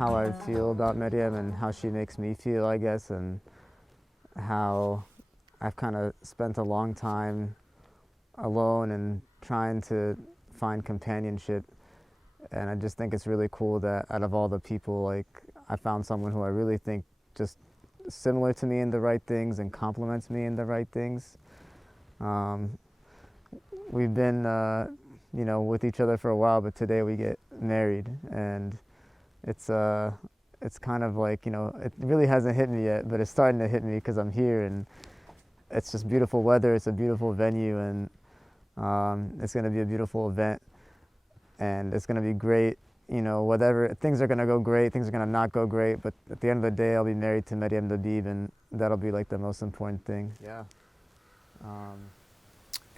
how I feel about Maryam and how she makes me feel, I guess, and how I've kind of spent a long time alone and trying to find companionship. And I just think it's really cool that out of all the people, like, I found someone who I really think just similar to me in the right things and compliments me in the right things. We've been, you know, with each other for a while, but today we get married, and it's kind of like, you know, it really hasn't hit me yet, but it's starting to hit me because I'm here, and it's just beautiful weather. It's a beautiful venue, and it's going to be a beautiful event, and it's going to be great. You know, whatever, things are going to go great, things are going to not go great, but at the end of the day, I'll be married to Maryam Labib, and that'll be like the most important thing. Yeah.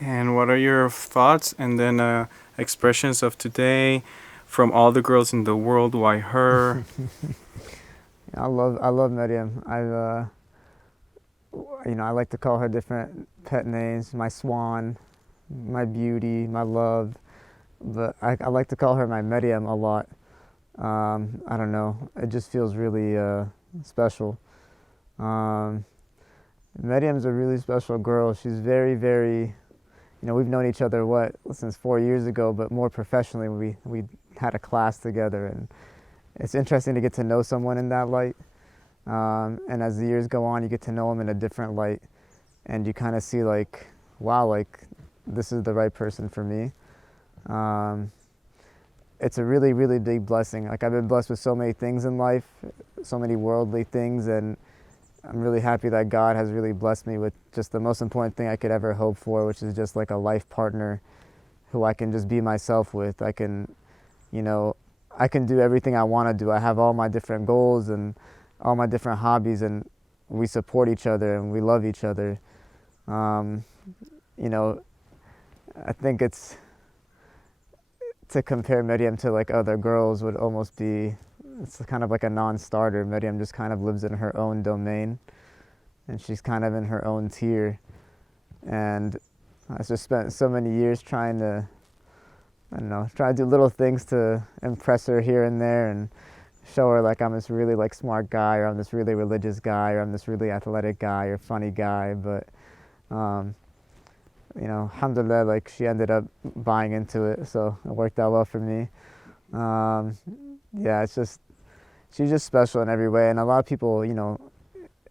And what are your thoughts and then expressions of today from all the girls in the world? Why her? I love Maryam. You know, I like to call her different pet names. My swan, my beauty, my love. But I like to call her my Maryam a lot. I don't know. It just feels really special. Maryam's a really special girl. She's very, very. You know, we've known each other since 4 years ago, but more professionally, we had a class together, and it's interesting to get to know someone in that light. And as the years go on, you get to know them in a different light, and you kind of see like, wow, like this is the right person for me. It's a really, really big blessing. Like, I've been blessed with so many things in life, so many worldly things, and I'm really happy that God has really blessed me with just the most important thing I could ever hope for, which is just like a life partner who I can just be myself with. I can, you know, I can do everything I want to do. I have all my different goals and all my different hobbies, and we support each other and we love each other. You know, I think to compare Maryam to like other girls would almost be, it's kind of like a non-starter. Maryam just kind of lives in her own domain, and she's kind of in her own tier. And I just spent so many years trying to, I don't know, try to do little things to impress her here and there and show her like I'm this really like smart guy, or I'm this really religious guy, or I'm this really athletic guy or funny guy. But you know, alhamdulillah, like she ended up buying into it, so it worked out well for me. Yeah, it's just, she's just special in every way, and a lot of people, you know,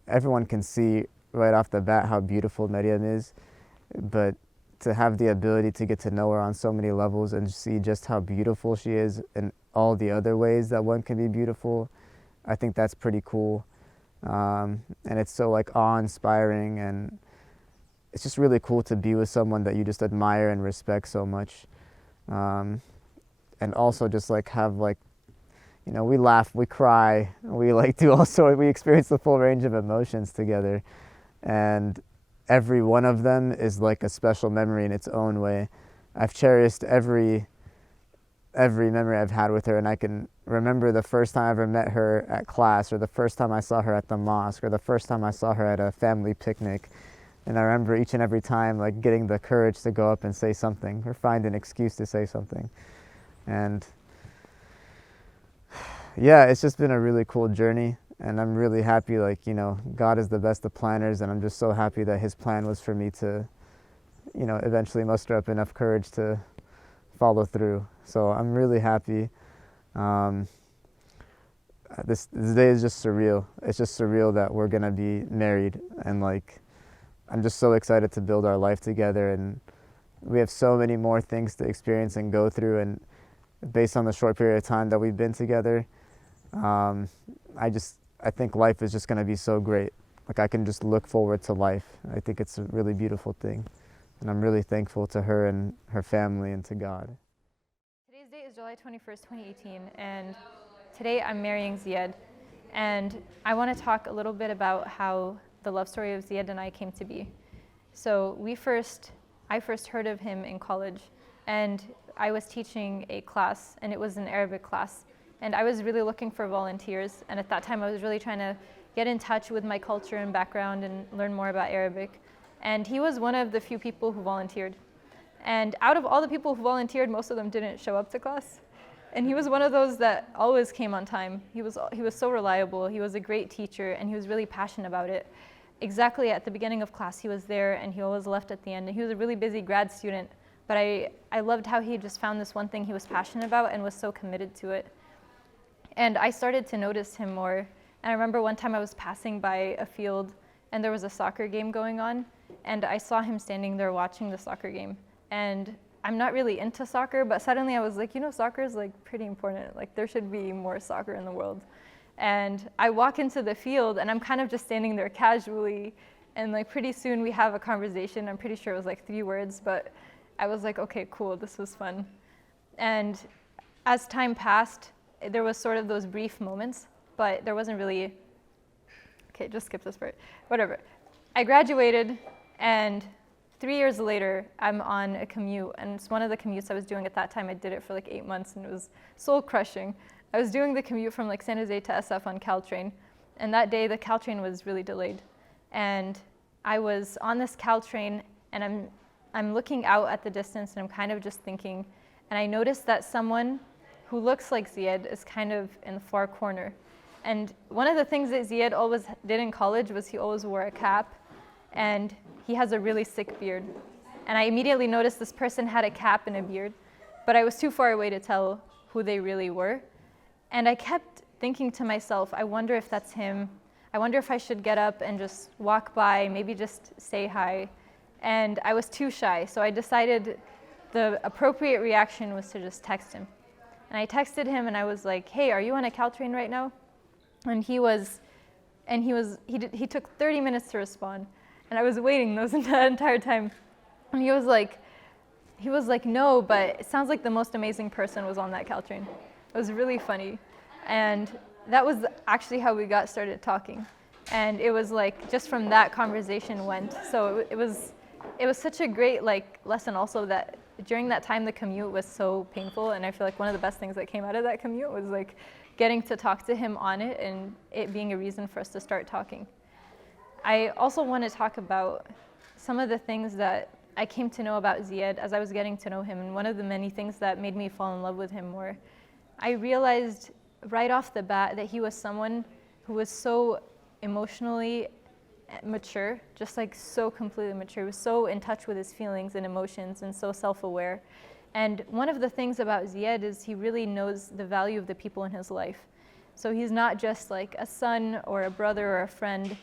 everyone can see right off the bat how beautiful Maryam is, but to have the ability to get to know her on so many levels and see just how beautiful she is in all the other ways that one can be beautiful, I think that's pretty cool. And it's so like awe-inspiring, and it's just really cool to be with someone that you just admire and respect so much. And also just like have like, you know, we laugh, we cry, we like do all sorts, we experience the full range of emotions together. And every one of them is like a special memory in its own way. I've cherished every memory I've had with her, and I can remember the first time I ever met her at class, or the first time I saw her at the mosque, or the first time I saw her at a family picnic. And I remember each and every time like getting the courage to go up and say something, or find an excuse to say something. And yeah, it's just been a really cool journey, and I'm really happy, like, you know, God is the best of planners, and I'm just so happy that his plan was for me to, you know, eventually muster up enough courage to follow through. So I'm really happy. This day is just surreal. It's just surreal that we're gonna be married, and like, I'm just so excited to build our life together, and we have so many more things to experience and go through, and based on the short period of time that we've been together, I think life is just gonna be so great. Like, I can just look forward to life. I think it's a really beautiful thing, and I'm really thankful to her and her family and to God. Today's date is July 21st, 2018, and today I'm marrying Zeyad. And I want to talk a little bit about how the love story of Zeyad and I came to be. So I first heard of him in college, and I was teaching a class, and it was an Arabic class. And I was really looking for volunteers, and at that time I was really trying to get in touch with my culture and background and learn more about Arabic. And he was one of the few people who volunteered. And out of all the people who volunteered, most of them didn't show up to class. And he was one of those that always came on time. He was so reliable, he was a great teacher, and he was really passionate about it. Exactly at the beginning of class, he was there, and he always left at the end. And he was a really busy grad student, but I loved how he just found this one thing he was passionate about and was so committed to it. And I started to notice him more. And I remember one time I was passing by a field, and there was a soccer game going on, and I saw him standing there watching the soccer game. And I'm not really into soccer, but suddenly I was like, you know, soccer is like pretty important. Like, there should be more soccer in the world. And I walk into the field, and I'm kind of just standing there casually, and like pretty soon we have a conversation. I'm pretty sure it was like 3 words, but I was like, okay, cool, this was fun. And as time passed, there was sort of those brief moments, but there wasn't really, okay, just skip this part, whatever. I graduated, and 3 years later, I'm on a commute, and it's one of the commutes I was doing at that time. I did it for like 8 months, and it was soul crushing. I was doing the commute from like San Jose to SF on Caltrain, and that day the Caltrain was really delayed. And I was on this Caltrain, and I'm looking out at the distance, and I'm kind of just thinking, and I noticed that someone who looks like Zeyad is kind of in the far corner. And one of the things that Zeyad always did in college was he always wore a cap, and he has a really sick beard. And I immediately noticed this person had a cap and a beard, but I was too far away to tell who they really were. And I kept thinking to myself, I wonder if that's him. I wonder if I should get up and just walk by, maybe just say hi. And I was too shy, so I decided the appropriate reaction was to just text him. And I texted him, and I was like, hey, are you on a Caltrain right now? And he took 30 minutes to respond. And I was waiting that entire time. And he was like, no, but it sounds like the most amazing person was on that Caltrain. It was really funny. And that was actually how we got started talking. And it was like, just from that conversation went. So it was such a great like lesson also, that during that time the commute was so painful, and I feel like one of the best things that came out of that commute was like getting to talk to him on it, and it being a reason for us to start talking. I also want to talk about some of the things that I came to know about Zeyad as I was getting to know him, and one of the many things that made me fall in love with him more. I realized right off the bat that he was someone who was so emotionally mature, just like so completely mature. He was so in touch with his feelings and emotions, and so self-aware. And one of the things about Zeyad is he really knows the value of the people in his life. So he's not just like a son or a brother or a friend.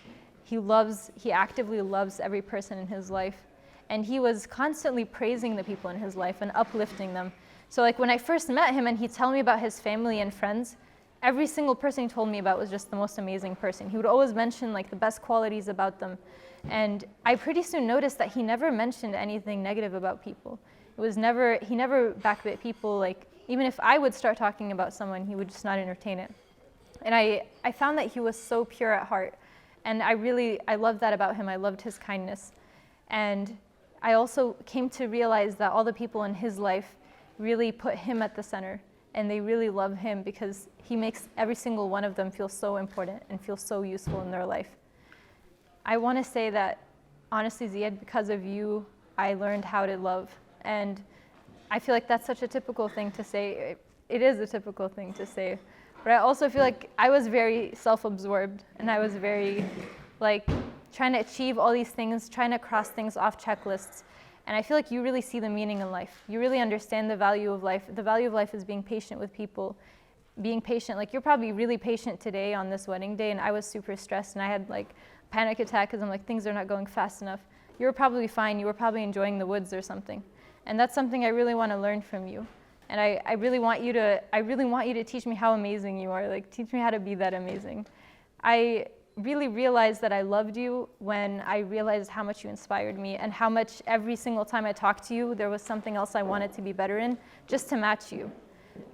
He actively loves every person in his life. And he was constantly praising the people in his life and uplifting them. So like when I first met him and he'd tell me about his family and friends, every single person he told me about was just the most amazing person. He would always mention like the best qualities about them. And I pretty soon noticed that he never mentioned anything negative about people. He never backbit people. Like even if I would start talking about someone, he would just not entertain it. And I found that he was so pure at heart. And I loved that about him. I loved his kindness. And I also came to realize that all the people in his life really put him at the center. And they really love him because he makes every single one of them feel so important and feel so useful in their life. I want to say that, honestly, Zeyad, because of you, I learned how to love. And I feel like that's such a typical thing to say. It is a typical thing to say. But I also feel like I was very self-absorbed, and I was very like trying to achieve all these things, trying to cross things off checklists. And I feel like you really see the meaning in life. You really understand the value of life. The value of life is being patient with people, being patient. Like, you're probably really patient today on this wedding day, and I was super stressed, and I had like a panic attack because I'm like, things are not going fast enough. You were probably fine. You were probably enjoying the woods or something. And that's something I really want to learn from you. And I really want you to teach me how amazing you are. Like, teach me how to be that amazing. I really realized that I loved you when I realized how much you inspired me, and how much every single time I talked to you, there was something else I wanted to be better in, just to match you.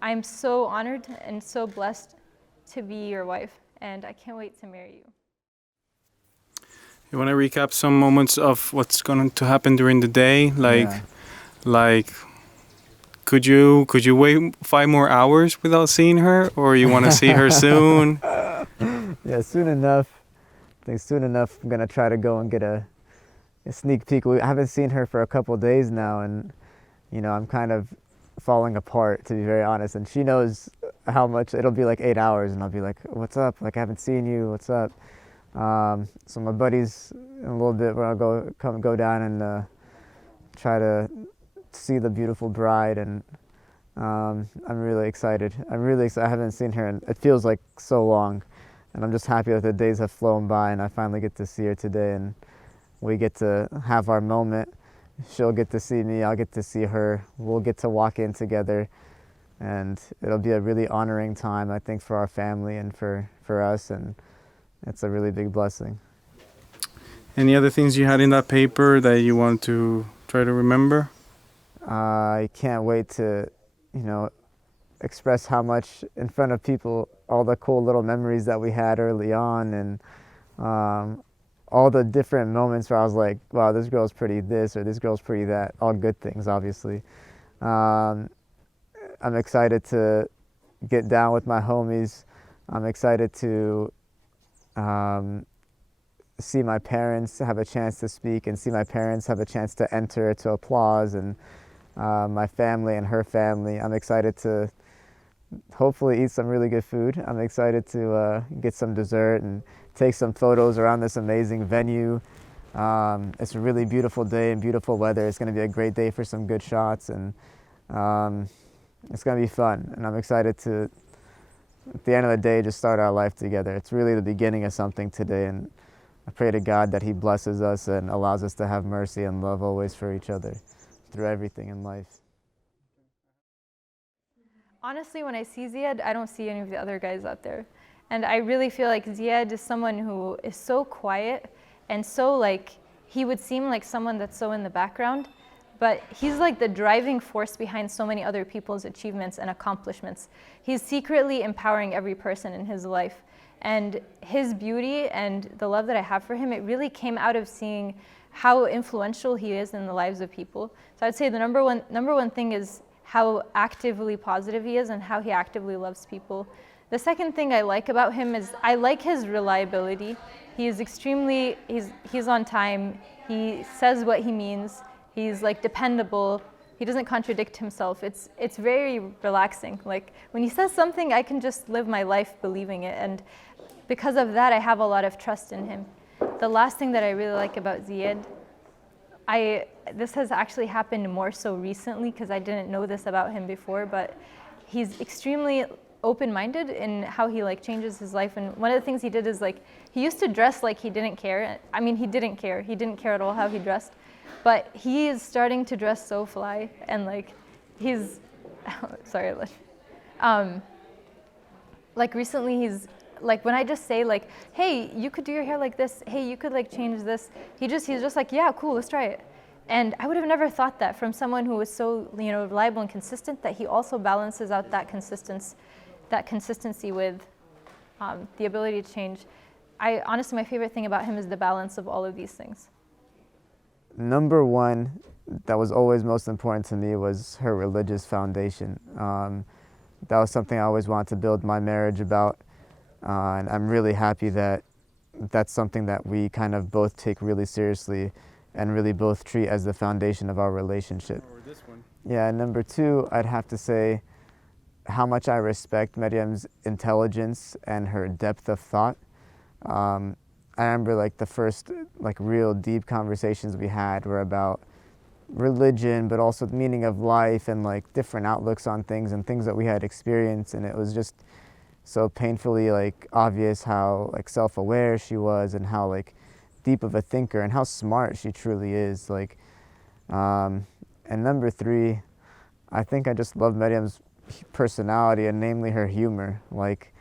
I'm so honored and so blessed to be your wife, and I can't wait to marry you. You want to recap some moments of what's going to happen during the day? Like, could you wait 5 more hours without seeing her, or you want to see her soon? Yeah, soon enough. I think soon enough I'm gonna try to go and get a sneak peek. I haven't seen her for a couple days now, and I'm kind of falling apart, to be very honest. And she knows how much it'll be, like 8 hours, and I'll be like, "What's up? Like, I haven't seen you. What's up?" So my buddies, in a little bit, we're gonna go down and try to see the beautiful bride, and I'm really excited. I haven't seen her, and it feels like so long, and I'm just happy that the days have flown by, and I finally get to see her today, and we get to have our moment. She'll get to see me, I'll get to see her. We'll get to walk in together, and it'll be a really honoring time, I think, for our family and for us, and it's a really big blessing. Any other things you had in that paper that you want to try to remember? I can't wait to, express how much in front of people, all the cool little memories that we had early on, and all the different moments where I was like, wow, this girl's pretty this, or this girl's pretty that. All good things, obviously. I'm excited to get down with my homies. I'm excited to see my parents have a chance to speak, and see my parents have a chance to enter, to applause, and my family and her family. I'm excited to hopefully eat some really good food. I'm excited to get some dessert and take some photos around this amazing venue. It's a really beautiful day and beautiful weather. It's going to be a great day for some good shots, and it's going to be fun. And I'm excited to, at the end of the day, just start our life together. It's really the beginning of something today, and I pray to God that He blesses us and allows us to have mercy and love always for each other through everything in life. Honestly, when I see Zeyad, I don't see any of the other guys out there. And I really feel like Zeyad is someone who is so quiet and so he would seem like someone that's so in the background, but he's like the driving force behind so many other people's achievements and accomplishments. He's secretly empowering every person in his life. And his beauty and the love that I have for him, it really came out of seeing how influential he is in the lives of people. So I'd say the number one thing is how actively positive he is and how he actively loves people. The second thing I like about him is I like his reliability. He's on time. He says what he means. He's dependable. He doesn't contradict himself. It's very relaxing. Like, when he says something, I can just live my life believing it. And because of that, I have a lot of trust in him. The last thing that I really like about Zeyad, this has actually happened more so recently because I didn't know this about him before, but he's extremely open-minded in how he changes his life. And one of the things he did is he used to dress like he didn't care. I mean, he didn't care. He didn't care at all how he dressed. But he is starting to dress so fly, and he's sorry, recently he's when I just say hey, you could do your hair like this, hey, you could change this, he's just yeah, cool, let's try it. And I would have never thought that from someone who was so, reliable and consistent, that he also balances out that consistency with the ability to change. Honestly, my favorite thing about him is the balance of all of these things. Number one, that was always most important to me, was her religious foundation. That was something I always wanted to build my marriage about, and I'm really happy that that's something that we kind of both take really seriously and really both treat as the foundation of our relationship. Or this one. Yeah, number two, I'd have to say how much I respect Maryam's intelligence and her depth of thought. I remember like the first like real deep conversations we had were about religion, but also the meaning of life and like different outlooks on things and things that we had experienced. And it was just so painfully like obvious how like self-aware she was and how like deep of a thinker and how smart she truly is. Like, and number three, I think I just love Maryam's personality, and namely her humor. Like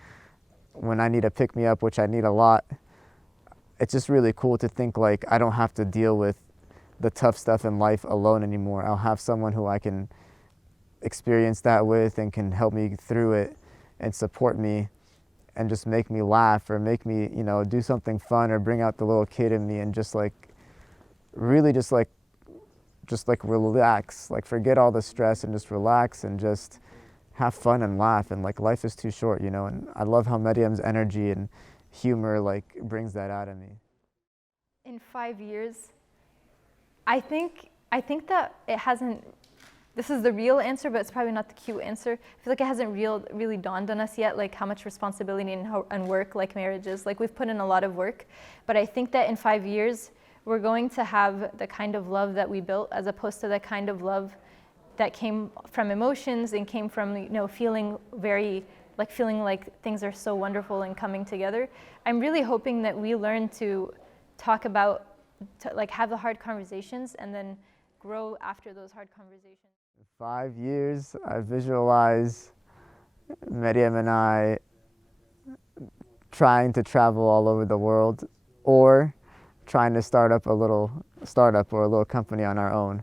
when I need to pick me up, which I need a lot, it's just really cool to think like I don't have to deal with the tough stuff in life alone anymore. I'll have someone who I can experience that with and can help me through it and support me and just make me laugh or make me, do something fun or bring out the little kid in me and just like really just relax, like forget all the stress and just relax and just have fun and laugh. And like life is too short, and I love how Maryam's energy and humor like brings that out of me. In 5 years, I think that it hasn't, this is the real answer, but it's probably not the cute answer. I feel like it hasn't really dawned on us yet, like how much responsibility and work like marriage is. Like we've put in a lot of work, but I think that in 5 years, we're going to have the kind of love that we built as opposed to the kind of love that came from emotions and came from, feeling like things are so wonderful and coming together. I'm really hoping that we learn to talk about, to have the hard conversations and then grow after those hard conversations. 5 years, I visualize Maryam and I trying to travel all over the world or trying to start up a little startup or a little company on our own.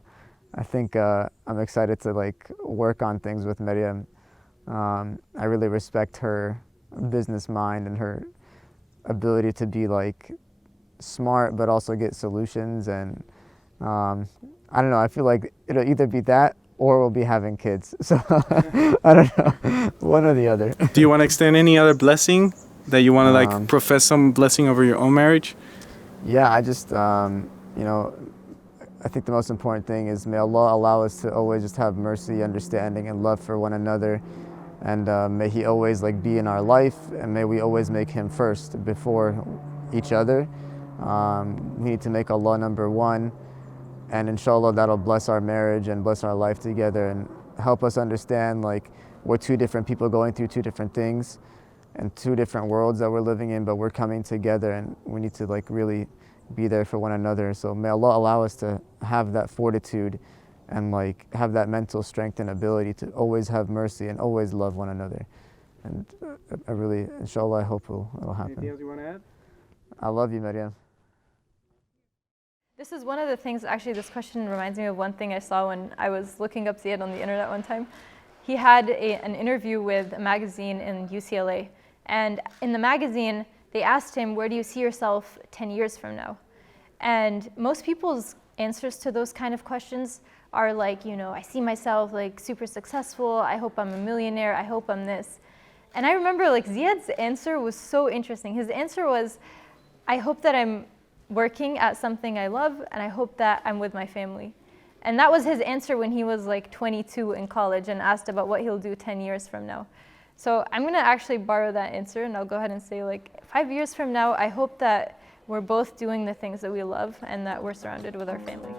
I think I'm excited to work on things with Maryam. I really respect her business mind and her ability to be smart but also get solutions, and I don't know, I feel like it'll either be that or we'll be having kids. So I don't know, one or the other. Do you want to extend any other blessing that you want to profess some blessing over your own marriage? Yeah, I just, I think the most important thing is may Allah allow us to always just have mercy, understanding, and love for one another. And may He always be in our life, and may we always make Him first before each other. We need to make Allah number one, and inshallah that'll bless our marriage and bless our life together and help us understand we're two different people going through two different things and two different worlds that we're living in, but we're coming together and we need to really be there for one another. So may Allah allow us to have that fortitude and have that mental strength and ability to always have mercy and always love one another. And I really, inshallah, I hope it'll happen. Anything else you want to add? I love you, Maryam. This is one of the things, actually this question reminds me of one thing I saw when I was looking up Zeyad on the internet one time. He had an interview with a magazine in UCLA, and in the magazine they asked him, where do you see yourself 10 years from now? And most people's answers to those kind of questions are I see myself super successful, I hope I'm a millionaire, I hope I'm this. And I remember Ziyad's answer was so interesting. His answer was, I hope that I'm working at something I love, and I hope that I'm with my family. And that was his answer when he was 22 in college and asked about what he'll do 10 years from now. So I'm gonna actually borrow that answer, and I'll go ahead and say 5 years from now, I hope that we're both doing the things that we love and that we're surrounded with our family.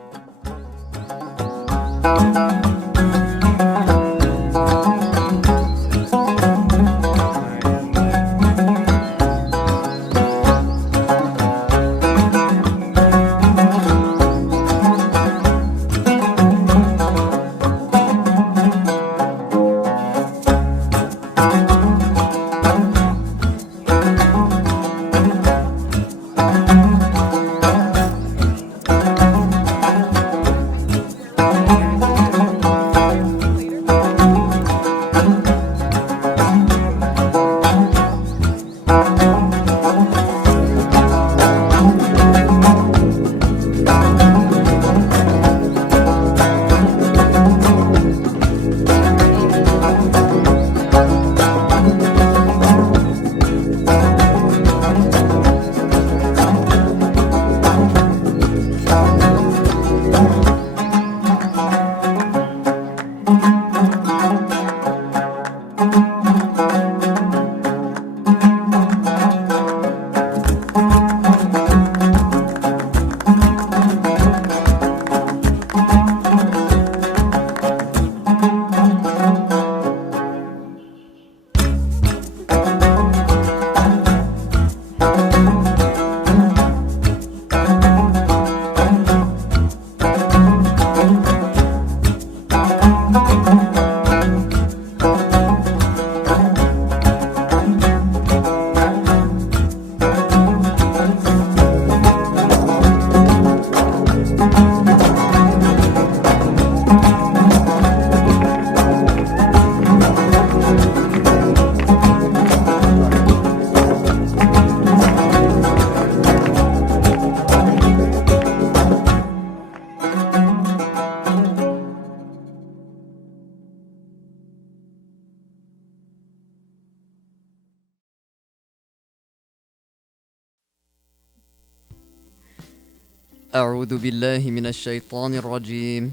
أعوذ بالله من الشيطان الرجيم.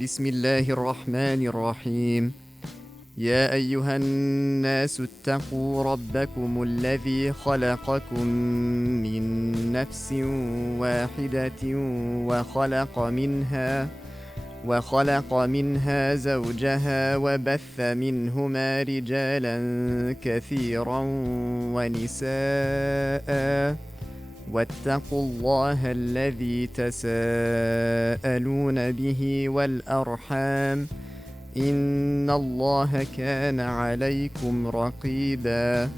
بسم الله الرحمن الرحيم. يا أيها الناس اتقوا ربكم الذي خلقكم من نفس واحدة وخلق منها زوجها وبث منهما رجالا كثيرا ونساء واتقوا الله الذي تساءلون به والأرحام إن الله كان عليكم رقيبا.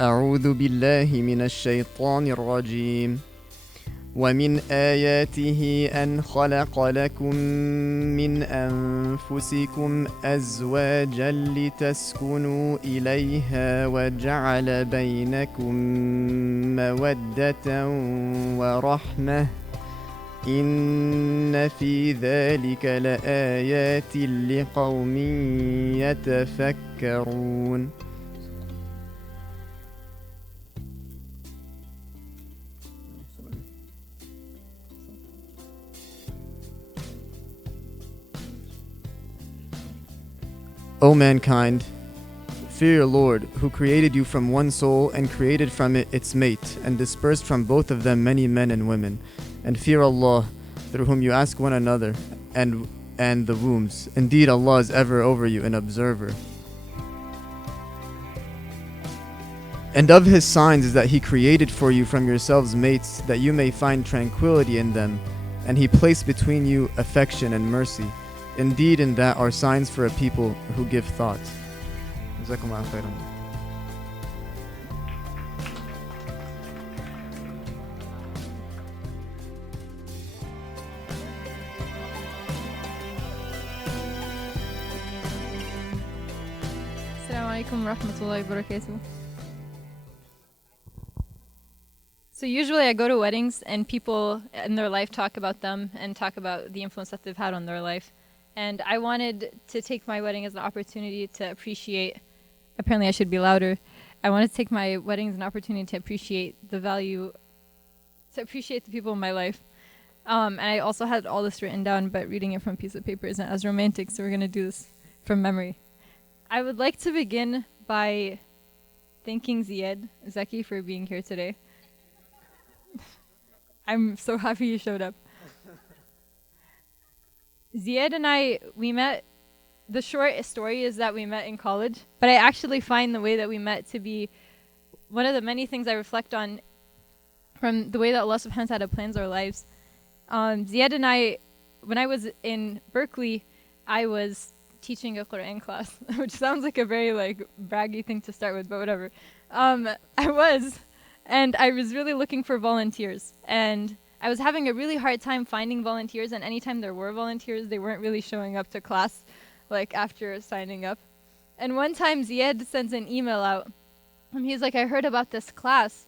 أعوذ بالله من الشيطان الرجيم. ومن آياته أن خلق لكم من أنفسكم أزواجا لتسكنوا إليها وجعل بينكم مودة ورحمة إن في ذلك لآيات لقوم يتفكرون. O mankind, fear your Lord, who created you from one soul and created from it its mate, and dispersed from both of them many men and women. And fear Allah, through whom you ask one another, and the wombs. Indeed, Allah is ever over you an observer. And of His signs is that He created for you from yourselves mates, that you may find tranquility in them, and He placed between you affection and mercy. Indeed, in that are signs for a people who give thought. Jazakumullah khairan. Assalamu alaikum warahmatullahi wabarakatuh. So usually I go to weddings and people in their life talk about them and talk about the influence that they've had on their life. And I wanted to take my wedding as an opportunity to appreciate, apparently I should be louder. I wanted to take my wedding as an opportunity to appreciate the value, to appreciate the people in my life. And I also had all this written down, but reading it from a piece of paper isn't as romantic, so we're going to do this from memory. I would like to begin by thanking Zeyad, Zaky, for being here today. I'm so happy you showed up. Zeyad and I, we met, the short story is that we met in college, but I actually find the way that we met to be one of the many things I reflect on from the way that Allah subhanahu wa ta'ala plans our lives. Zeyad and I, when I was in Berkeley, I was teaching a Quran class, which sounds like a very braggy thing to start with, but whatever. I was really looking for volunteers, and I was having a really hard time finding volunteers, and anytime there were volunteers, they weren't really showing up to class, after signing up. And one time, Zeyad sends an email out, and he's like, I heard about this class,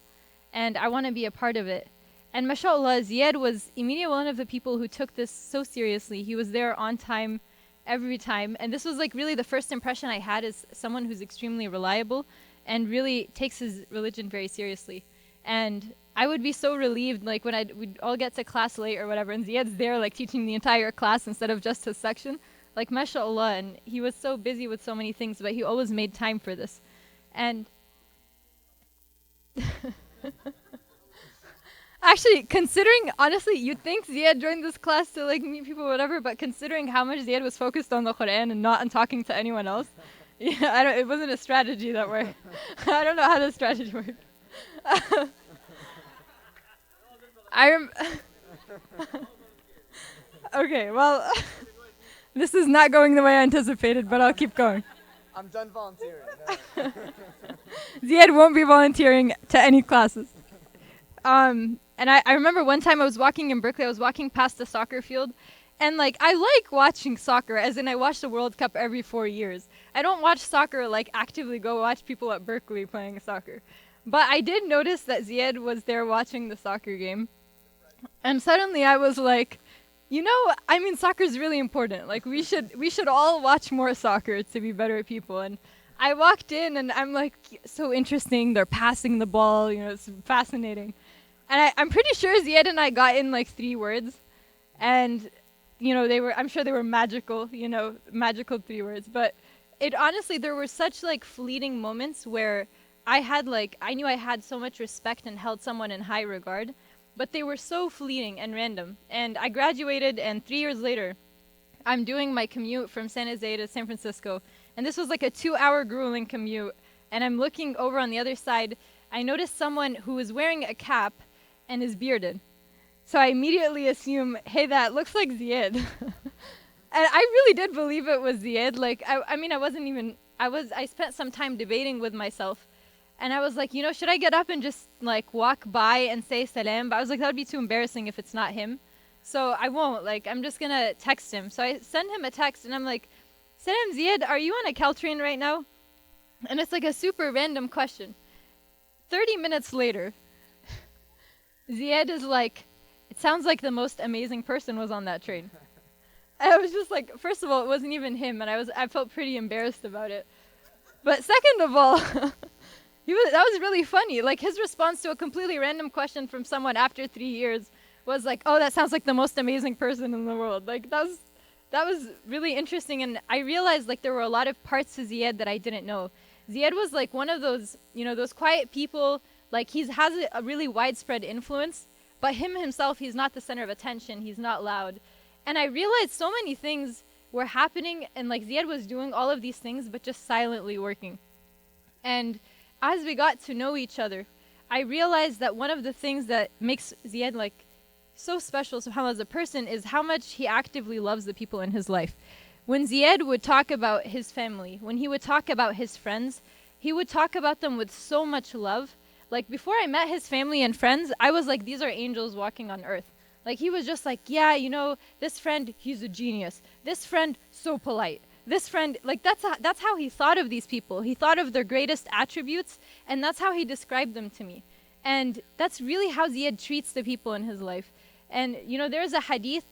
and I want to be a part of it. And mashallah, Zeyad was immediately one of the people who took this so seriously. He was there on time, every time, and this was really the first impression I had as someone who's extremely reliable and really takes his religion very seriously. And I would be so relieved, when we'd all get to class late or whatever, and Zeyad's there, teaching the entire class instead of just his section. Mashallah, and he was so busy with so many things, but he always made time for this. And actually, considering, honestly, you'd think Zeyad joined this class to meet people or whatever, but considering how much Zeyad was focused on the Quran and not on talking to anyone else, yeah, it wasn't a strategy that worked. I don't know how the strategy worked. Okay, well, this is not going the way I anticipated, but I'll keep going. I'm done volunteering. Zeyad won't be volunteering to any classes. And I remember one time I was walking in Berkeley, I was walking past the soccer field, and I like watching soccer, as in I watch the World Cup every 4 years. I don't watch soccer actively go watch people at Berkeley playing soccer. But I did notice that Zeyad was there watching the soccer game. And suddenly I was like, You know, I mean, soccer is really important. Like, we should all watch more soccer to be better people. And I walked in, and I'm like, so interesting. They're passing the ball. You know, it's fascinating. And I'm pretty sure Zeyad and I got in like 3 words, and you know, I'm sure they were magical. You know, magical 3 words. But it honestly, there were such like fleeting moments where I knew I had so much respect and held someone in high regard. But they were so fleeting and random. And I graduated, and 3 years later, I'm doing my commute from San Jose to San Francisco. And this was like a 2-hour grueling commute. And I'm looking over on the other side. I noticed someone who was wearing a cap and is bearded. So I immediately assume, hey, that looks like Zeyad. And I really did believe it was Zeyad. Like, I spent some time debating with myself. And I was like, you know, should I get up and just like walk by and say salam? But I was like, that would be too embarrassing if it's not him. So I won't. Like, I'm just going to text him. So I send him a text and I'm like, salam Zeyad, are you on a Caltrain right now? And it's like a super random question. 30 minutes later, Zeyad is like, it sounds like the most amazing person was on that train. And I was just like, first of all, it wasn't even him. And I felt pretty embarrassed about it. But second of all, that was really funny. Like, his response to a completely random question from someone after 3 years was like, oh, that sounds like the most amazing person in the world. Like, that was really interesting. And I realized, like, there were a lot of parts to Zeyad that I didn't know. Zeyad was, like, one of those, you know, those quiet people. Like, he has a really widespread influence. But himself, he's not the center of attention. He's not loud. And I realized so many things were happening. And, like, Zeyad was doing all of these things, but just silently working. And as we got to know each other, I realized that one of the things that makes Zeyad like so special, subhanAllah, as a person, is how much he actively loves the people in his life. When Zeyad would talk about his family, when he would talk about his friends, he would talk about them with so much love. Like, before I met his family and friends, I was like, these are angels walking on earth. Like, he was just like, yeah, you know, this friend, he's a genius. This friend, so polite. This friend, like, that's how he thought of these people. He thought of their greatest attributes, and that's how he described them to me. And that's really how Zeyad treats the people in his life. And, you know, there's a hadith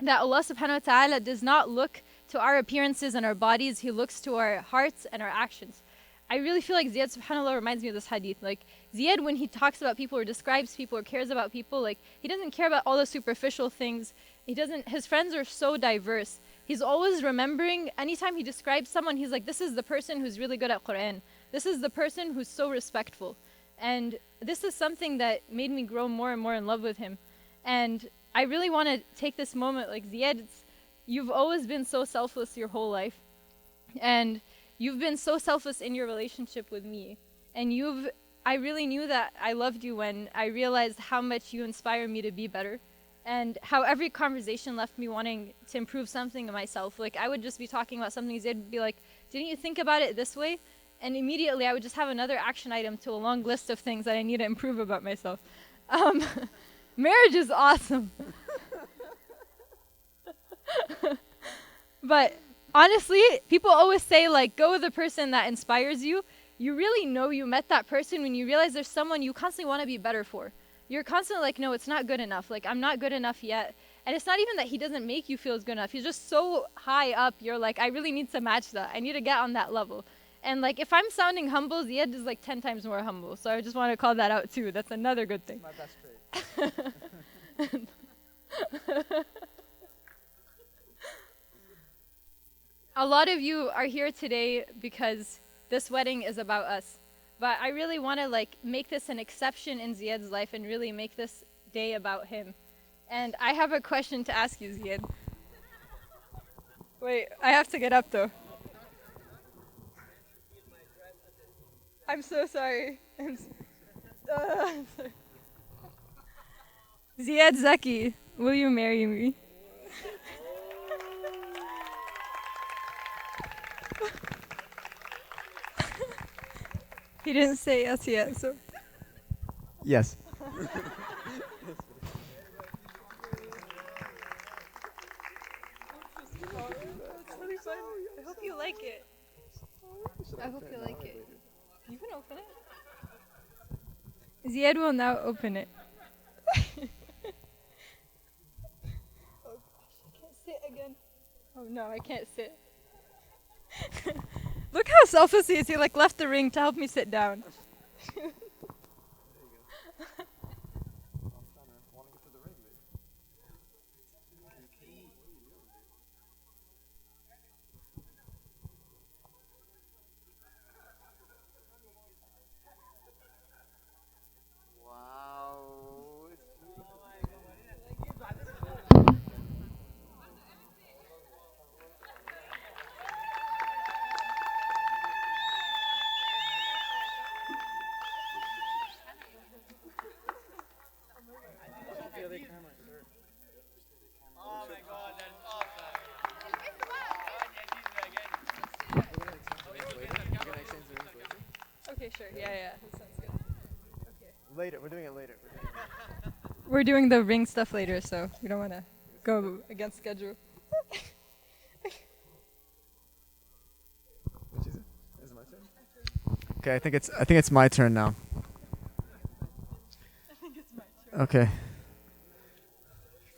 that Allah subhanahu wa ta'ala does not look to our appearances and our bodies. He looks to our hearts and our actions. I really feel like Zeyad, subhanAllah, reminds me of this hadith. Like, Zeyad, when he talks about people or describes people or cares about people, like, he doesn't care about all the superficial things. His friends are so diverse. He's always remembering, anytime he describes someone, he's like, this is the person who's really good at Quran. This is the person who's so respectful. And this is something that made me grow more and more in love with him. And I really want to take this moment, like, Zeyad, you've always been so selfless your whole life. And you've been so selfless in your relationship with me. And I really knew that I loved you when I realized how much you inspire me to be better. And how every conversation left me wanting to improve something in myself. Like, I would just be talking about something, Zeyad would be like, didn't you think about it this way? And immediately I would just have another action item to a long list of things that I need to improve about myself. Marriage is awesome. But honestly, people always say, like, go with the person that inspires you. You really know you met that person when you realize there's someone you constantly want to be better for. You're constantly like, no, it's not good enough. Like, I'm not good enough yet. And it's not even that he doesn't make you feel as good enough. He's just so high up. You're like, I really need to match that. I need to get on that level. And, like, if I'm sounding humble, Zeyad is, like, 10 times more humble. So I just want to call that out, too. That's another good thing. My best trait. A lot of you are here today because this wedding is about us. But I really want to, like, make this an exception in Zeyad's life and really make this day about him. And I have a question to ask you, Zeyad. Wait, I have to get up, though. I'm so sorry. Sorry. Zeyad, Zaky, will you marry me? He didn't say yes yet, so. Yes. I hope you like it. I hope you like it. You can open it. Zeyad will now open it. sit again. Oh no, I can't sit. Look how selfless he is. He like left the ring to help me sit down. Okay, sure. Yeah. That sounds good. Okay. Later, we're doing it later. We're doing the ring stuff later, so we don't want to go against schedule. Which is it? Is it my turn? Okay, I think it's my turn now. I think it's my turn. Okay.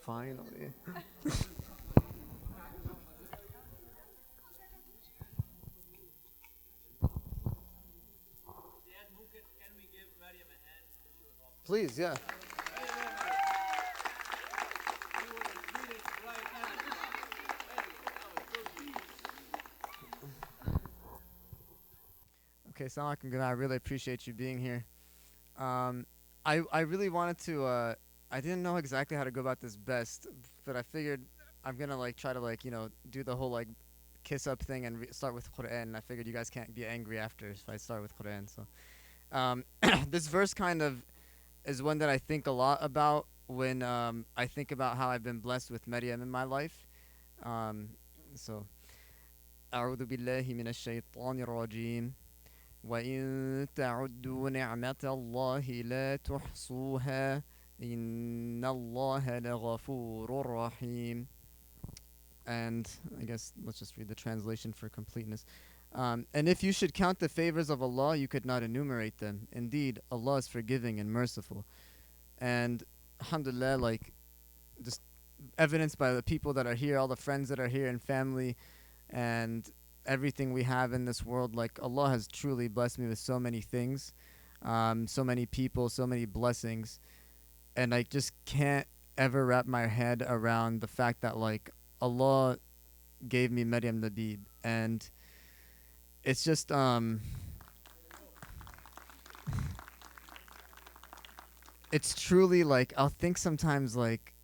Finally. Can we give Maryam a hand? Please, yeah. Okay, Assalamu alaikum. I really appreciate you being here. I really wanted to. I didn't know exactly how to go about this best, but I figured I'm gonna like try to like do the whole like kiss up thing and start with Quran. I figured you guys can't be angry after if I start with Quran. So this verse kind of is one that I think a lot about when I think about how I've been blessed with Maryam in my life. So أعوذ بالله من الشيطان الرجيم وإن تعدوا نعمة الله لا تحصوها إن الله لغفور رحيم. And I guess let's just read the translation for completeness. And if you should count the favors of Allah, you could not enumerate them. Indeed, Allah is forgiving and merciful. And alhamdulillah, like just evidenced by the people that are here, all the friends that are here and family and everything we have in this world, like Allah has truly blessed me with so many things, so many people, so many blessings. And I just can't ever wrap my head around the fact that like Allah gave me Maryam Labib, and it's just it's truly like I'll think sometimes like,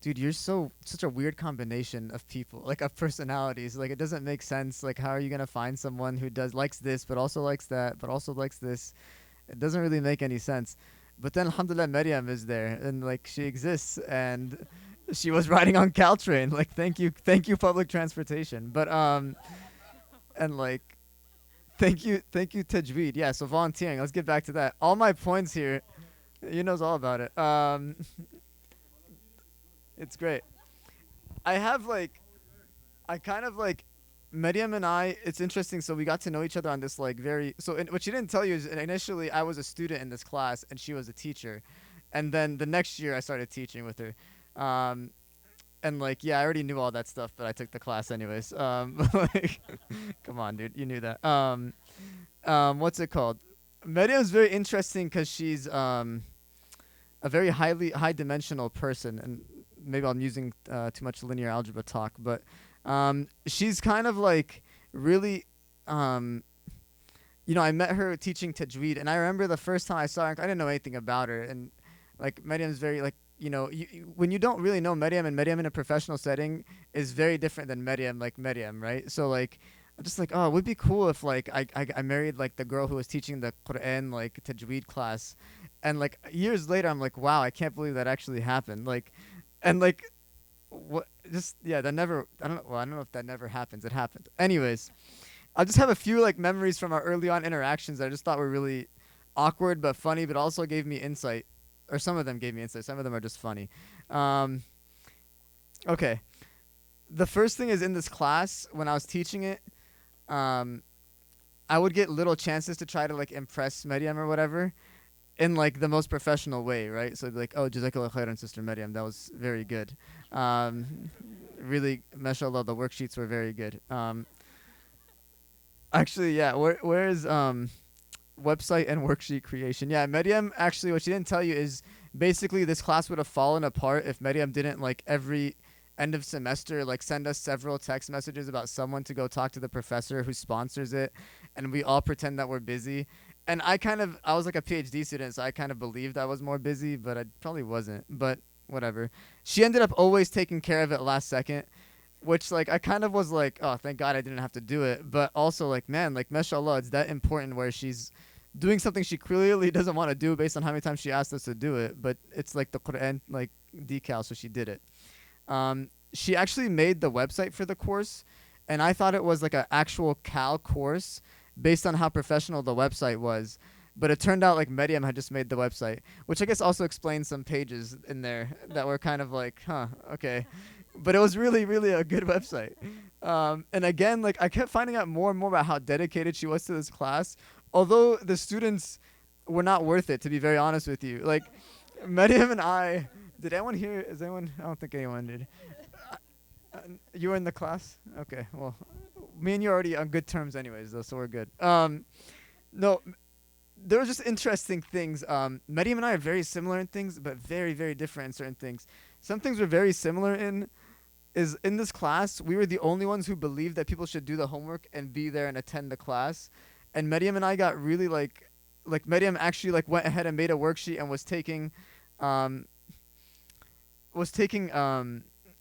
dude, you're such a weird combination of people, like of personalities. Like it doesn't make sense. Like how are you gonna find someone who likes this but also likes that but also likes this? It doesn't really make any sense. But then alhamdulillah, Maryam is there and like she exists and she was riding on Caltrain. Like thank you public transportation. But and like thank you Tajweed. Yeah, so volunteering. Let's get back to that. All my points here, you knows all about it. It's great. I kind of like Maryam and I, it's interesting. So we got to know each other on this like what she didn't tell you is initially I was a student in this class and she was a teacher. And then the next year I started teaching with her. And like, yeah, I already knew all that stuff, but I took the class anyways. Like, come on, dude, you knew that. What's it called? Maryam's very interesting because she's a very high dimensional person, and maybe I'm using too much linear algebra talk, but she's kind of like really, I met her teaching Tajweed, and I remember the first time I saw her, I didn't know anything about her, and like Maryam's very like, when you don't really know Maryam, and Maryam in a professional setting is very different than Maryam, right? So like, I'm just like, oh, it would be cool if like I married like the girl who was teaching the Quran like Tajweed class, and like years later I'm like, wow, I can't believe that actually happened. Like, and like, what? Just that never. I don't know if that never happens. It happened. Anyways, I just have a few like memories from our early on interactions that I just thought were really awkward but funny, but also gave me insight. Or some of them gave me insight. Some of them are just funny. Okay. The first thing is in this class, when I was teaching it, I would get little chances to try to like impress Maryam or whatever in like the most professional way, right? So like, oh, Jazakallah khairan, Sister Maryam. That was very good. really, mashallah, the worksheets were very good. Actually, yeah, where is website and worksheet creation? Yeah, Maryam, actually, what she didn't tell you is basically this class would have fallen apart if Maryam didn't, like, every end of semester, like, send us several text messages about someone to go talk to the professor who sponsors it, and we all pretend that we're busy. And I was like a PhD student, so I kind of believed I was more busy, but I probably wasn't. But whatever. She ended up always taking care of it last second, which, like, I kind of was like, oh, thank God I didn't have to do it. But also, like, man, like, mashallah, it's that important where she's doing something she clearly doesn't want to do based on how many times she asked us to do it. But it's like the Quran, like, decal, so she did it. She actually made the website for the course, and I thought it was like an actual Cal course based on how professional the website was. But it turned out like Maryam had just made the website, which I guess also explains some pages in there that were kind of like, huh, okay. But it was really, really a good website. And again, like I kept finding out more and more about how dedicated she was to this class, although the students were not worth it, to be very honest with you. Like Maryam and I, did anyone hear? Is anyone? I don't think anyone did. You were in the class? Okay, well, me and you are already on good terms anyways, though, so we're good. No, there were just interesting things. Maryam and I are very similar in things, but very, very different in certain things. Some things we're very similar in is in this class, we were the only ones who believed that people should do the homework and be there and attend the class. And Maryam and I got really like Maryam actually like went ahead and made a worksheet and was taking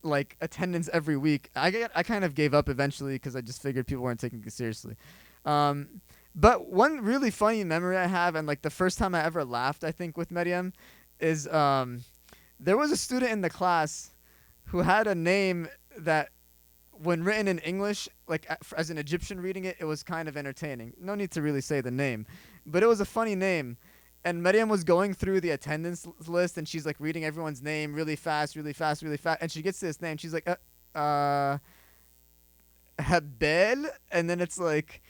like attendance every week. I kind of gave up eventually because I just figured people weren't taking it seriously. But one really funny memory I have, and like the first time I ever laughed, I think, with Maryam, is there was a student in the class who had a name that, when written in English, like as an Egyptian reading it, it was kind of entertaining. No need to really say the name, but it was a funny name. And Maryam was going through the attendance list, and she's like reading everyone's name really fast, really fast, really fast. And she gets to this name. She's like, Habel. And then it's like,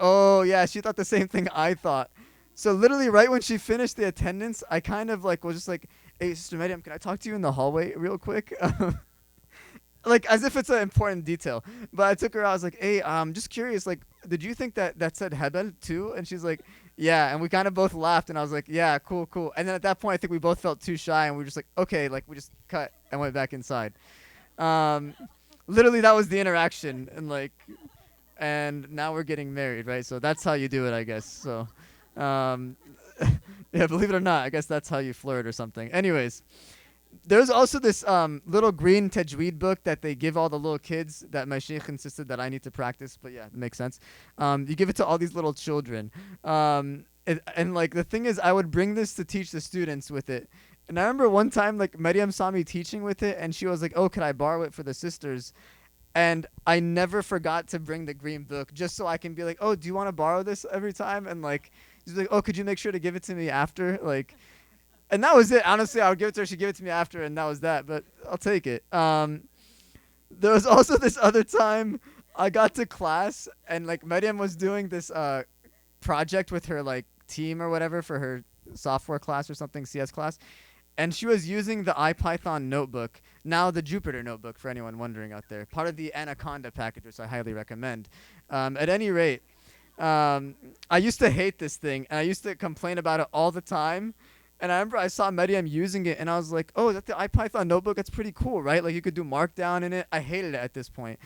oh yeah, she thought the same thing I thought. So literally right when she finished the attendance, I kind of like was just like, hey, Sister Maryam, can I talk to you in the hallway real quick? Like as if it's an important detail. But I took her out. I was like, hey, just curious, like, did you think that said Hebel too? And she's like, yeah. And we kind of both laughed, and I was like, yeah, cool. And then at that point, I think we both felt too shy, and we were just like, okay, like we just cut and went back inside. Literally, that was the interaction, and now we're getting married, right? So that's how you do it, I guess. So, yeah, believe it or not, I guess that's how you flirt or something. Anyways. There's also this little green tajweed book that they give all the little kids that my sheikh insisted that I need to practice. But yeah, it makes sense. You give it to all these little children. And like the thing is, I would bring this to teach the students with it. And I remember one time, like Maryam saw me teaching with it, and she was like, oh, could I borrow it for the sisters? And I never forgot to bring the green book just so I can be like, oh, do you want to borrow this every time? And like, she's like, oh, could you make sure to give it to me after? Like, and that was it. Honestly, I would give it to her. She'd give it to me after, and that was that. But I'll take it. There was also this other time I got to class, and like Maryam was doing this project with her like team or whatever for her software class or something, CS class, and she was using the IPython notebook, now the Jupyter notebook for anyone wondering out there, part of the Anaconda package, which I highly recommend. At any rate, I used to hate this thing, and I used to complain about it all the time. And I remember I saw Maryam using it, and I was like, oh, is that the IPython notebook? That's pretty cool, right? Like, you could do Markdown in it. I hated it at this point.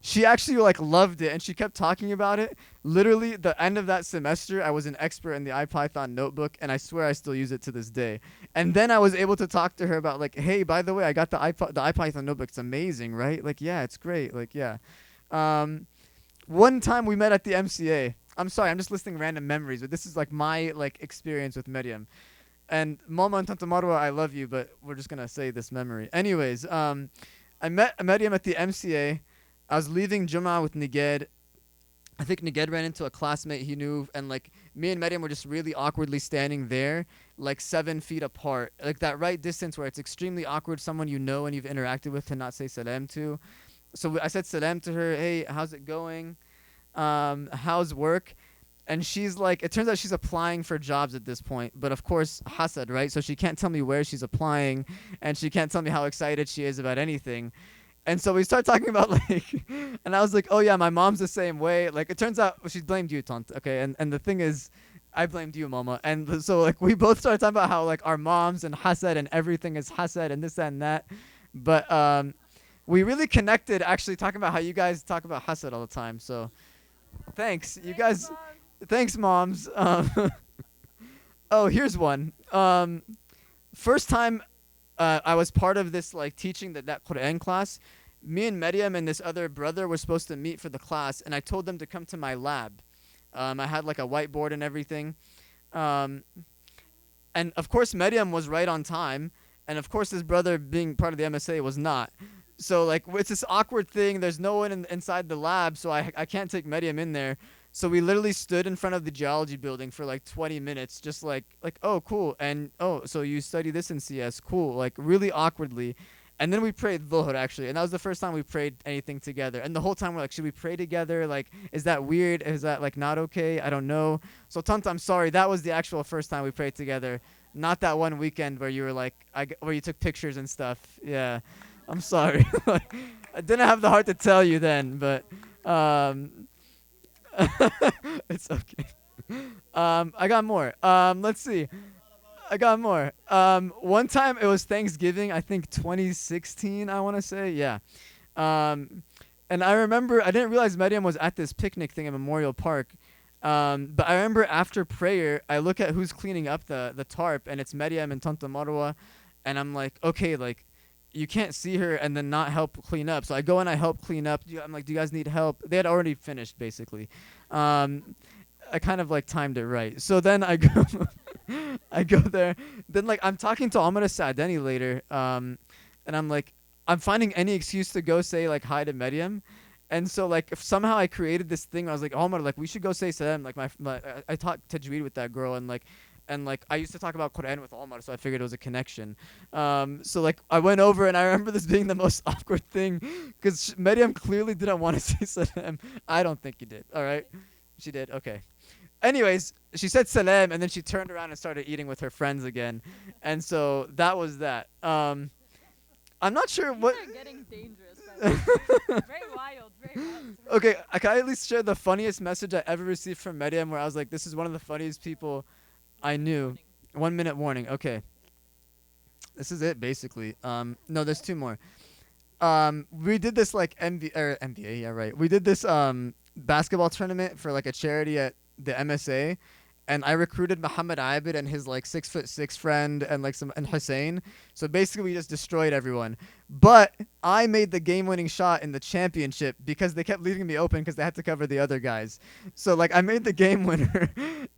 She actually, like, loved it, and she kept talking about it. Literally, the end of that semester, I was an expert in the IPython notebook, and I swear I still use it to this day. And then I was able to talk to her about, like, hey, by the way, I got the IPython notebook. It's amazing, right? Like, yeah, it's great. Like, yeah. One time we met at the MCA. I'm sorry, I'm just listing random memories, but this is like my like experience with Maryam. And Mama and Tanta Marwa, I love you, but we're just gonna say this memory. Anyways, I met Maryam at the MCA. I was leaving Jummah with Niged. I think Niged ran into a classmate he knew, and like me and Maryam were just really awkwardly standing there, like 7 feet apart, like that right distance where it's extremely awkward, someone you know and you've interacted with to not say salam to. So I said salam to her. Hey, how's it going? How's work? And she's like, it turns out she's applying for jobs at this point, but of course hasad, right? So she can't tell me where she's applying, and she can't tell me how excited she is about anything. And so we start talking about like, and I was like, oh yeah, my mom's the same way. Like it turns out she blamed you, Tant. Okay, and the thing is, I blamed you, Mama. And so like we both started talking about how like our moms and hasad and everything is hasad and this that, and that. But we really connected actually talking about how you guys talk about hasad all the time. So thanks, you guys. Mom. Thanks, moms. Oh, here's one. First time I was part of this like teaching that Quran class. Me and Maryam and this other brother were supposed to meet for the class, and I told them to come to my lab. I had like a whiteboard and everything. And of course, Maryam was right on time, and of course, this brother, being part of the MSA, was not. So like it's this awkward thing. There's no one inside the lab, so I can't take Maryam in there. So we literally stood in front of the geology building for like 20 minutes, just like, oh, cool. And, oh, so you study this in CS. Cool. Like really awkwardly. And then we prayed Dhuhr actually. And that was the first time we prayed anything together. And the whole time we're like, should we pray together? Like, is that weird? Is that like not okay? I don't know. So Tant, I'm sorry. That was the actual first time we prayed together. Not that one weekend where you were like, where you took pictures and stuff. Yeah. I'm sorry. Like, I didn't have the heart to tell you then, but, it's okay. I got more. Let's see. I got more. One time it was Thanksgiving, I think 2016, I want to say. Yeah. And I remember I didn't realize Maryam was at this picnic thing at Memorial Park. But I remember after prayer, I look at who's cleaning up the tarp, and it's Maryam and Tanta Marwa, and I'm like, okay, like you can't see her and then not help clean up. So I go and I help clean up. I'm like, do you guys need help? They had already finished, basically. I kind of like timed it right. So then I go, I go there. Then like I'm talking to Amara Saadani later, and I'm like, I'm finding any excuse to go say like hi to Maryam. And so like if somehow I created this thing, I was like, Omar, like we should go say salam. Like I taught tajweed with that girl, and like I used to talk about Quran with Omar, so I figured it was a connection. So like I went over, and I remember this being the most awkward thing, because Maryam clearly didn't want to say salam. I don't think you did. All right, she did. Okay. Anyways, she said salam, and then she turned around and started eating with her friends again, and so that was that. I'm not sure what. These are getting dangerous. Very wild. Very wild. Okay, I can at least share the funniest message I ever received from Maryam, where I was like, this is one of the funniest people I knew. 1 minute warning. Okay. This is it, basically. No, there's two more. We did this like NBA, yeah, right. We did this basketball tournament for like a charity at the MSA, and I recruited Muhammad Abid and his like 6'6" friend and like and Hussein. So basically we just destroyed everyone. But I made the game-winning shot in the championship because they kept leaving me open because they had to cover the other guys. So like I made the game winner.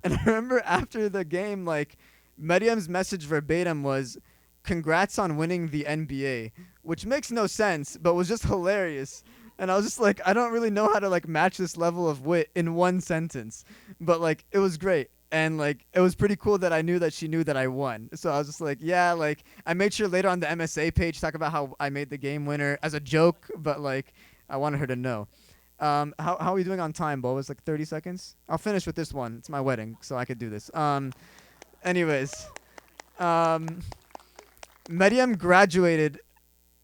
And I remember after the game, like Maryam's message verbatim was, "Congrats on winning the NBA," which makes no sense, but was just hilarious. And I was just like, I don't really know how to like match this level of wit in one sentence, but like it was great. And like it was pretty cool that I knew that she knew that I won. So I was just like, yeah, like I made sure later on the MSA page talk about how I made the game winner as a joke, but like I wanted her to know. How are we doing on time, Bo? It's like 30 seconds. I'll finish with this one. It's my wedding, so I could do this. Anyways, Maryam graduated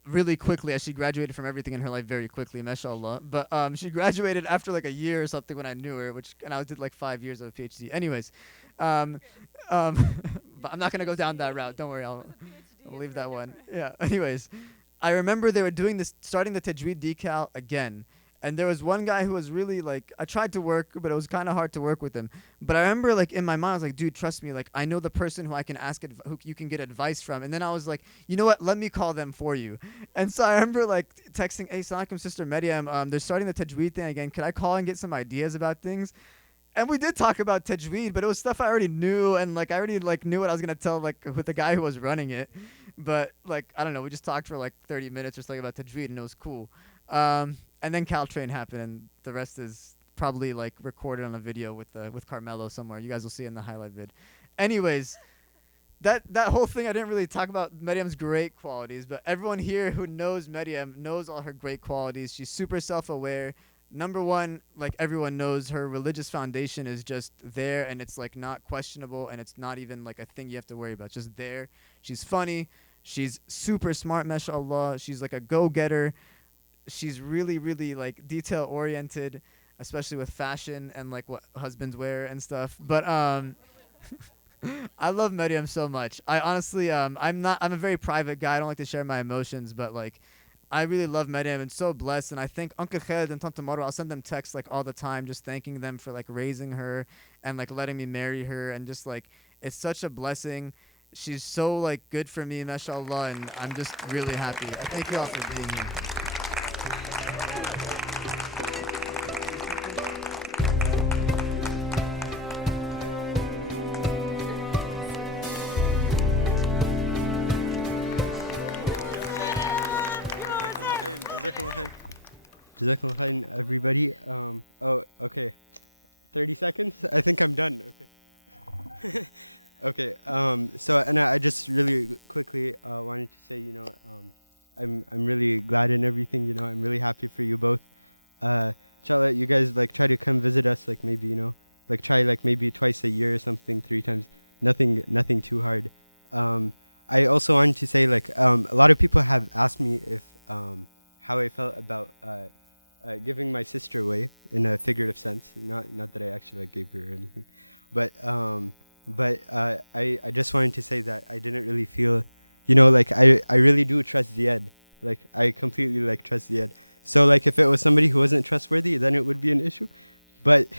really quickly, as she graduated from everything in her life very quickly, mashallah. But she graduated after like a year or something when I knew her, and I did like 5 years of a PhD. Anyways, but I'm not gonna go down that route. Don't worry, I'll leave that one. Yeah. Anyways, I remember they were doing this, starting the tajweed decal again. And there was one guy who was really like, I tried to work, but it was kind of hard to work with him. But I remember like in my mind, I was like, dude, trust me. Like I know the person who I can ask, who you can get advice from. And then I was like, you know what? Let me call them for you. And so I remember like texting, hey, Assalamu alaikum, Sister Maryam. They're starting the tajweed thing again. Could I call and get some ideas about things? And we did talk about tajweed, but it was stuff I already knew. And like I already like knew what I was going to tell like with the guy who was running it. But like, I don't know. We just talked for like 30 minutes or something about tajweed, and it was cool. And then Caltrain happened, and the rest is probably like recorded on a video with Carmelo somewhere. You guys will see in the highlight vid. Anyways, that whole thing, I didn't really talk about Maryam's great qualities, but everyone here who knows Maryam knows all her great qualities. She's super self-aware, number one, like everyone knows, her religious foundation is just there, and it's like not questionable, and it's not even like a thing you have to worry about. It's just there. She's funny. She's super smart, mashallah. She's like a go-getter. She's really, really like detail-oriented, especially with fashion and like what husbands wear and stuff. But I love Maryam so much. I honestly, I'm a very private guy. I don't like to share my emotions, but like, I really love Maryam and so blessed. And I think Uncle Khaled and Tante Marwa, I'll send them texts like all the time, just thanking them for like raising her and like letting me marry her. And just like, it's such a blessing. She's so like good for me, mashallah. And I'm just really happy. I thank you all for being here. Jazakallah khairan, everybody. Oh, okay. 30 seconds? I think I'm done. Okay. Okay. So, and I just really quickly wanted to say, I'm really glad and everything. I'm really happy for you both. Inshallah, you guys like try to come visit us. Like maybe like try like maybe twice a year or something, 3 times. Nothing too hard. I also wanted to say like a lot of people have asked me if how I felt about giving my sister away in a figurative sense. Not that I actually like gave her or anything, but I just wanted to say that I didn't really feel, like I really do trust Zeyad. Like I completely like trust Zeyad. So like if it was somebody who wasn't trustworthy, then it would be an issue. But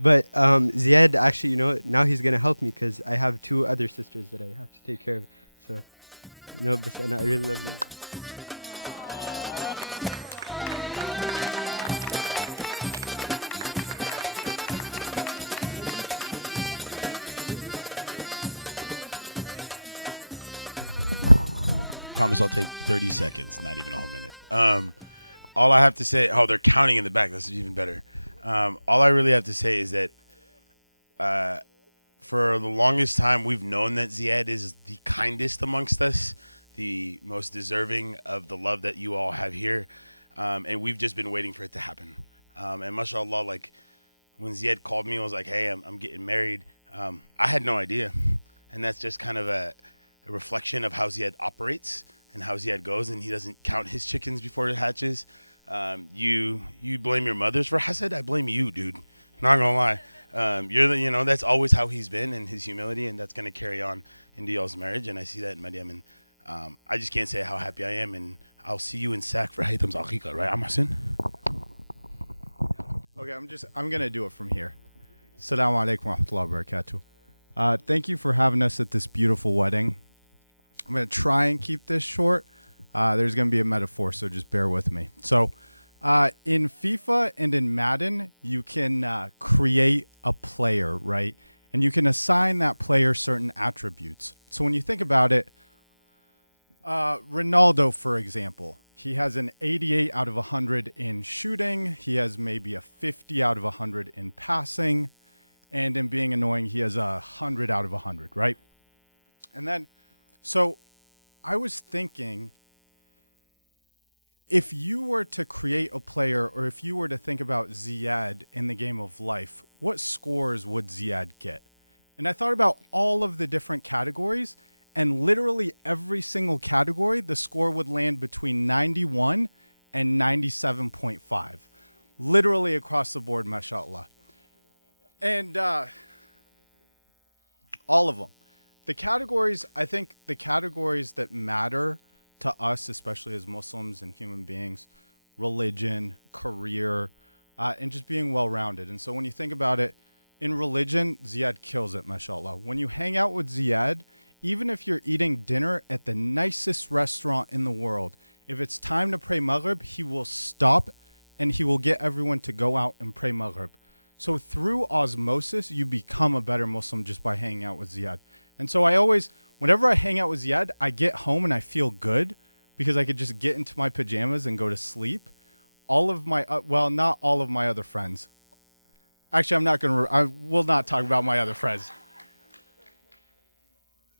Zeyad actually, now he's gonna help me because I have 2 other sisters that I have to take care of. So, and I really love you. Promise I'll take 30 seconds, not even a whole minute. All I have to say, they're counting in the back. This is even better. All I really have to say is that for the longest time, we've known that Zeyad is the kindest amongst us, the most deserving of the love that you all have here. And we've just been waiting for it to happen. And mashallah, like when Zeyad called me, I was like, hey, I'm getting married. I had no idea. And that's just kind of a reflection of how Zeyad operates and how Zeyad goes, and he doesn't count his chickens before it hatches. You blame your mothers for hasad. I blame you, dude. Not gonna lie. That's always how he's been and his humility, and that's gonna carry on into y'all's marriage. And I see that in Maryam, and I just can't say how happy I am. And I'll see you in Sac for Haytham's Aqiqah, right, Amasin? Okay, I'm gonna do it from here. Assalamu alaikum wa rahmatullahi wa barakatuh. Thank you for having us at this beautiful wedding. I'm going to try and keep this short. There's going to be a metaphor, so just bear with me. So in FIFA and in Madden, you can create a player, right? And you can assign that player certain attributes. So when you think about it, Ronaldo, for example, he has an 88 out of 100 in shooting. He has maybe a 50 out of 100 in passing. And in being annoying, he has 100 out of 100, right? And then, so I was thinking, if you were to create a player, or if you were to think about Zeyad in the game of life, what scores would Zeyad get? And I thought about all of the different categories, and literally every single category, the score would land between 91 and 97.5. Literally across the board, mashallah. And all of them. The categories, I think the categories that matter to us, especially as Muslims and human beings, religion, career, and just being well-rounded. And so when you think about it, in religion, Zeyad kills it, mashallah. When you hang out with Zeyad, even if you're eating dinner at the nicest restaurant in the world, if it's time to pray Maghrib, he will stop and he will get everyone to go out and pray Maghrib. So through osmosis, you become a better Muslim just by hanging out with Zeyad. And so I always, whenever I hang out with Zeyad, I get home and I feel good because I could just get into my pajamas and go to sleep. All of my, not all of my other friends. Actually, I will not talk about my other friends.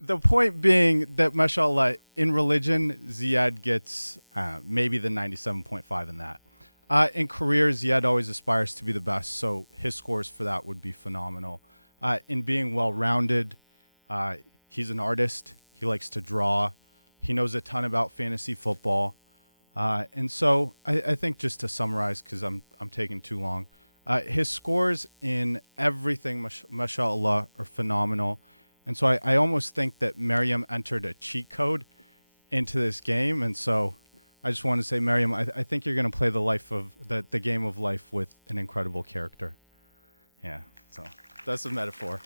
The point being that, mashallah, in religion, Zeyad gets maybe the 97.5 in that. In careers, Zeyad always aspires to be the best, so his scores for that would be phenomenal. In being well-rounded, he's an artist. He likes to draw. He knows a ton about fantasy football. And so I think, just to summarize, because I'm taking too long, his scores in everything, mashallah, are phenomenal. And so I almost think that Maryam entered a cheat code into this game. And so I just want to say, Maryam, I think you're going to play the game of life with an incredible character. Yeah, so that's a metaphor.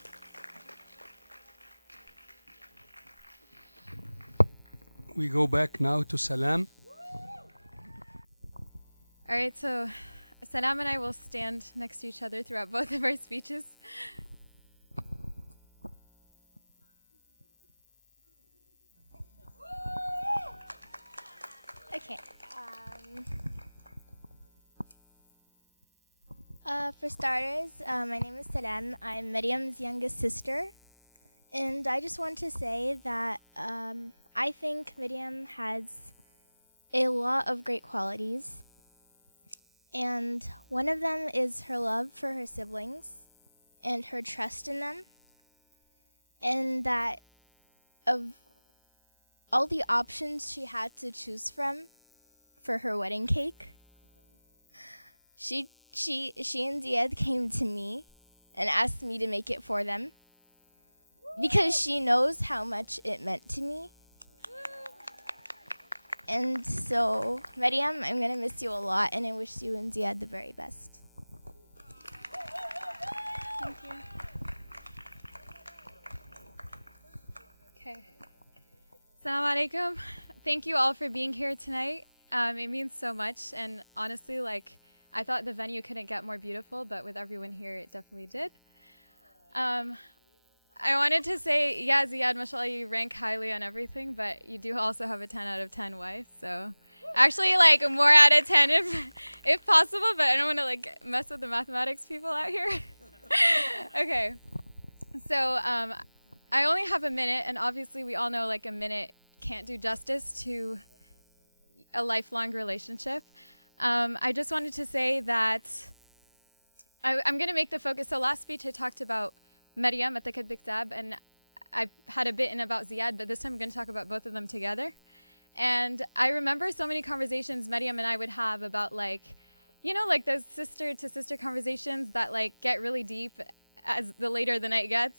We go back now to Salam. All right, so Salam and I will stand next to each other throughout both of our speeches. Okay. For starters, my name is Salam. I'm Maryam's youngest sister. And I just want to say that I think Maryam has a lot of great qualities. And one of them is her love for her siblings and her trust in them. And that of all the options she had to choose from for her wedding cake, she and Zeyad came to me and asked me to make it for them because she knows how much it meant to me. And so, Maryam, I'm going to miss you a lot, and I wish you and Zeyad the very best. Thank you. Okay. Assalamu alaikum. Thank you all for being here tonight. It means so much, and honestly, I thought the venue couldn't get more beautiful, but with everyone here, it definitely did. I wanted to say, yeah, Zeyad, mashallah, you rank highly on everything, but you do also have a 10 out of 10 wife, so actually, more out of 10 if possible, but I don't want to, mess with the mathematics people out here. Okay, so I only have a minute, and obviously we all know, a minute can't do justice to a lifelong relationship. I just wanted to say that I'm going to make the focus. So last speech I talked about Maryam at the Biktab, and I had a bit in about Zeyad, but this time I'm going to talk about both of them together. And I remember so many conversations Maryam and I would have about those sister-to-sister conversations that get really deep as the later the night gets.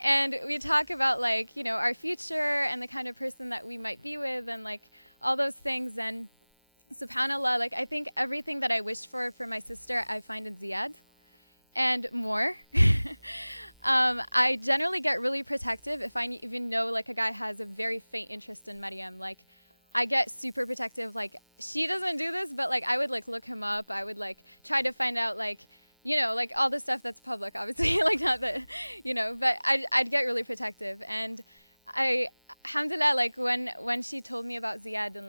And we talk about our future and the kind of person that we might be with and all those things. And subhanAllah, I think everything that I wished for my sister, I find in Zeyad and more. I generally get really protective if I even know a guy has a very faint interest in Maryam. I get super protective. She doesn't do this, but I would look him up. I would try to find out all the stuff that's public, obviously, not that, but I'd get really protective. And alhamdulillah, when she told me about Zeyad and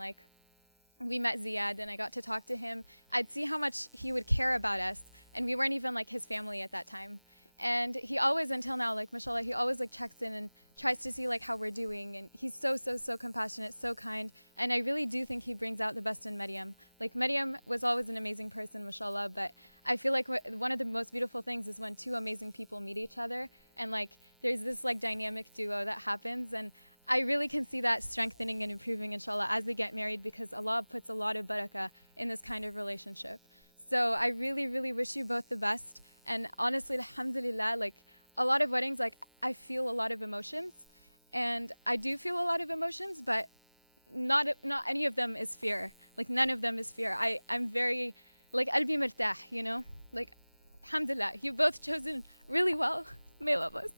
we met Zeyad and I got to talk to him, I'd see how much he would care about us. And we weren't even his family at that time. And he always, until now, mashallah, he always checks in and tries to see how we're doing. And he's so compassionate, so kind. And I really do think he brings out the best in Maryam. Maryam was always an amazing person, mashallah, but I feel one of the most beautiful things is when two amazing people meet each other and there's this dynamic duo that happens. And I really can see that strengthening and improving, inshallah, as they get married, because Allah puts a lot of barakah in this kind of relationship. So I really, really wish you both the best. And honestly, alhamdulillah, a lot of weddings, I feel a lot of emotions. And I do feel a lot of emotions, but not any of them is fear. None of them is fear. I'm very, qalbi mirtah, alhamdulillah, you both chosen really well. May Allah bless.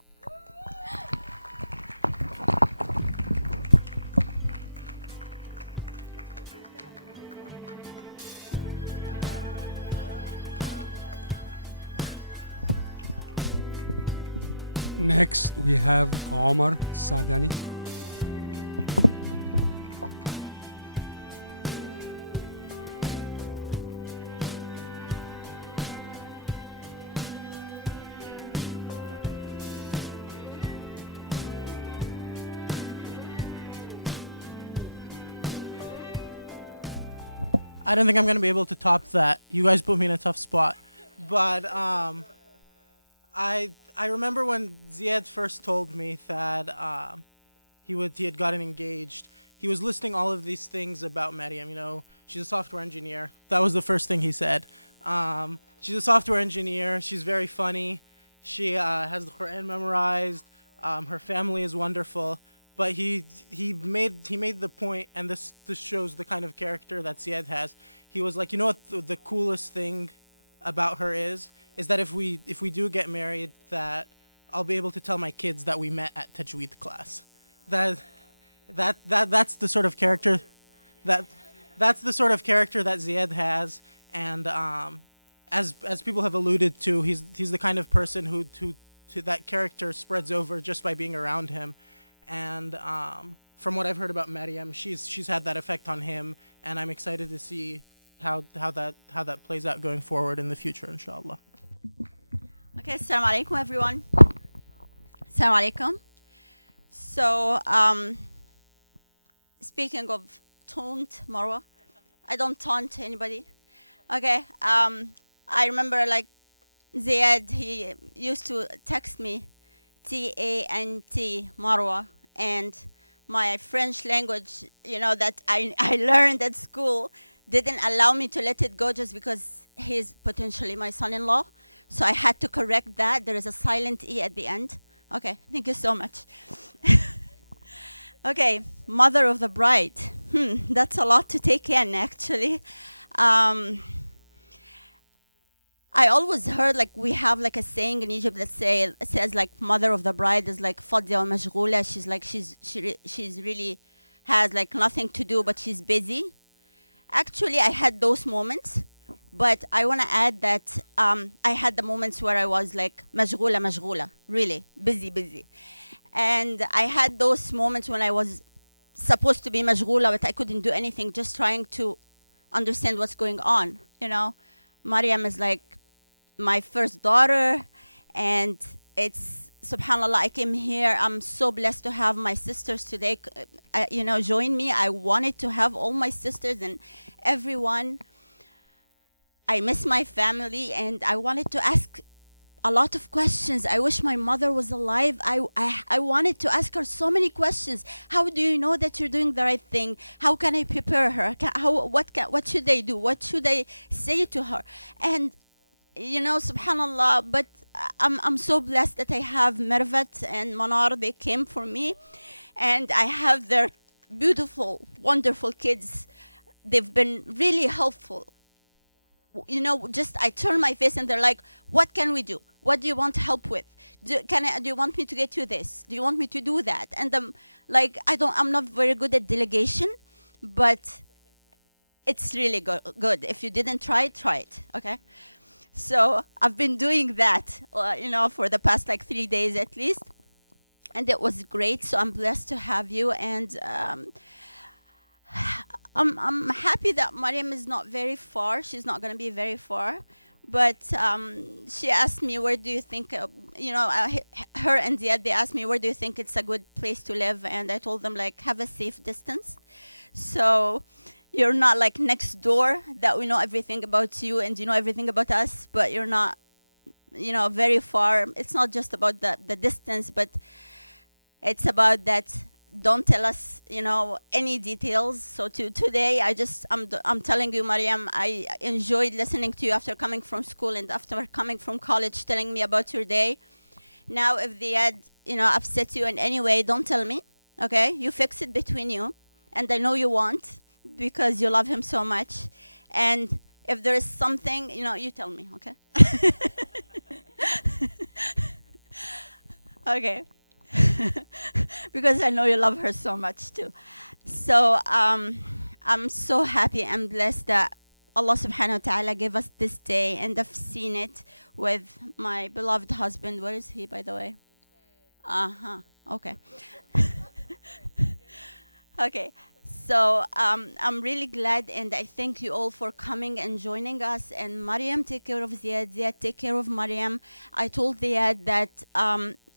Next, we have Omar Sadani. I don't think I'm going to be able to top that. You guys put me in a tough spot. But I remember when Zeyad first told me that he had gotten engaged. He was listing all of these things about Maryam. You know, she's a software engineer. That was the first thing he said. She's a software engineer. She's very funny. She has the Quran memorized. Her family is wonderful. But he made the point, and this shows the kind of character that Zeyad has. He was like, you know what the coolest thing about her is that if we do get married, that I'll be able to tell my kids that we met at Tajweed class. That's the sort of character that's the sort of character that Zeyad has, and as people have alluded to, he's the kind of person who that character spreads over just by being around him. And from what I've heard about Maryam, she's had that effect on him, and I'm excited to see how that plays out going forward in the future, inshallah. Okay, assalamu alaikum everyone. Assalamu alaikum. So speaking of taunt, Marwa, I don't taunt anybody. Okay, I remember like Zeyad, he used to text me T-A-N-T, Marwa, and my French language, you know, that I learned at school didn't allow me to let it go just because he's potentially my son-in-law. So I had to correct that. There is a silent E at the end. Okay, thank you so much. Okay, mother of the bride. That's a lot to take in, actually. I always heard like we have like a saying in Egypt that says like mother of the bride is like fadya wa mashghula. She's like she's really has like nothing to do, but she's busy. Actually, I had those moments, but I want to add that I had the moments where I was like mashghula, really busy. And I had those moments when I was supposed to be mashghula, but I couldn't do anything, just trying to understand what's going on, you know. Maryam is like my first daughter, and it's subhanallah, I came here. I'm so blessed to have my sisters today, join me. I wanted to have all my sisters and everyone. I miss my family, and I wanted to ask a lot of questions. I wish my mother was alive. I wanted to ask her so many questions. How do you know that you're doing the right thing? How can I prepare her? What should I do? What should I say to her? And you know, subhanallah, but I'm so blessed that I have Mervat and Manar. They came for me, and I have their beautiful, wonderful kids. They've been really helpful. You know, just I turn my face and they're like, what can we do? What do you want help with? Do you want me to get you this? Do you want me to do that? And like, I'm not very good at delegation, but it's really good. If you didn't try it, okay? So I've been doing that, for the past like 3 days at least. And it was great. So I'm blessed to have you. And I'm happy that Maryam is not very far. She's not going to be very far. But she asked me, where do you think, her and Zeyad, they asked me, where do you think it's a good place to live? And I told them, like, have a safe distance. So you're not like next door, that we know everything about you and you know everything about us, but you're not, very far. It's not just about the distance, but it's about that. Don't tell us, any details. So today, I'm telling you, Maryam, I enjoyed listening to you after coming from school and after coming from college, telling me about your day. Now, if they had, upset you in any way, don't tell me, okay? You fix it between you, and I know you won't, because you love him so much. And if there is something, you tell me, okay? Okay. Because I know you love her so much too. So I'm so happy and blessed that Allah subhanahu wa ta'ala gave us this day, and I've seen it with my beloved husband. Where is he, by the way? Okay. Okay. So I'm really glad, and I thank you all for coming and joining us. And Maryam, take care of Zeyad. Zeyad, take care of Maryam. I told Zeyad that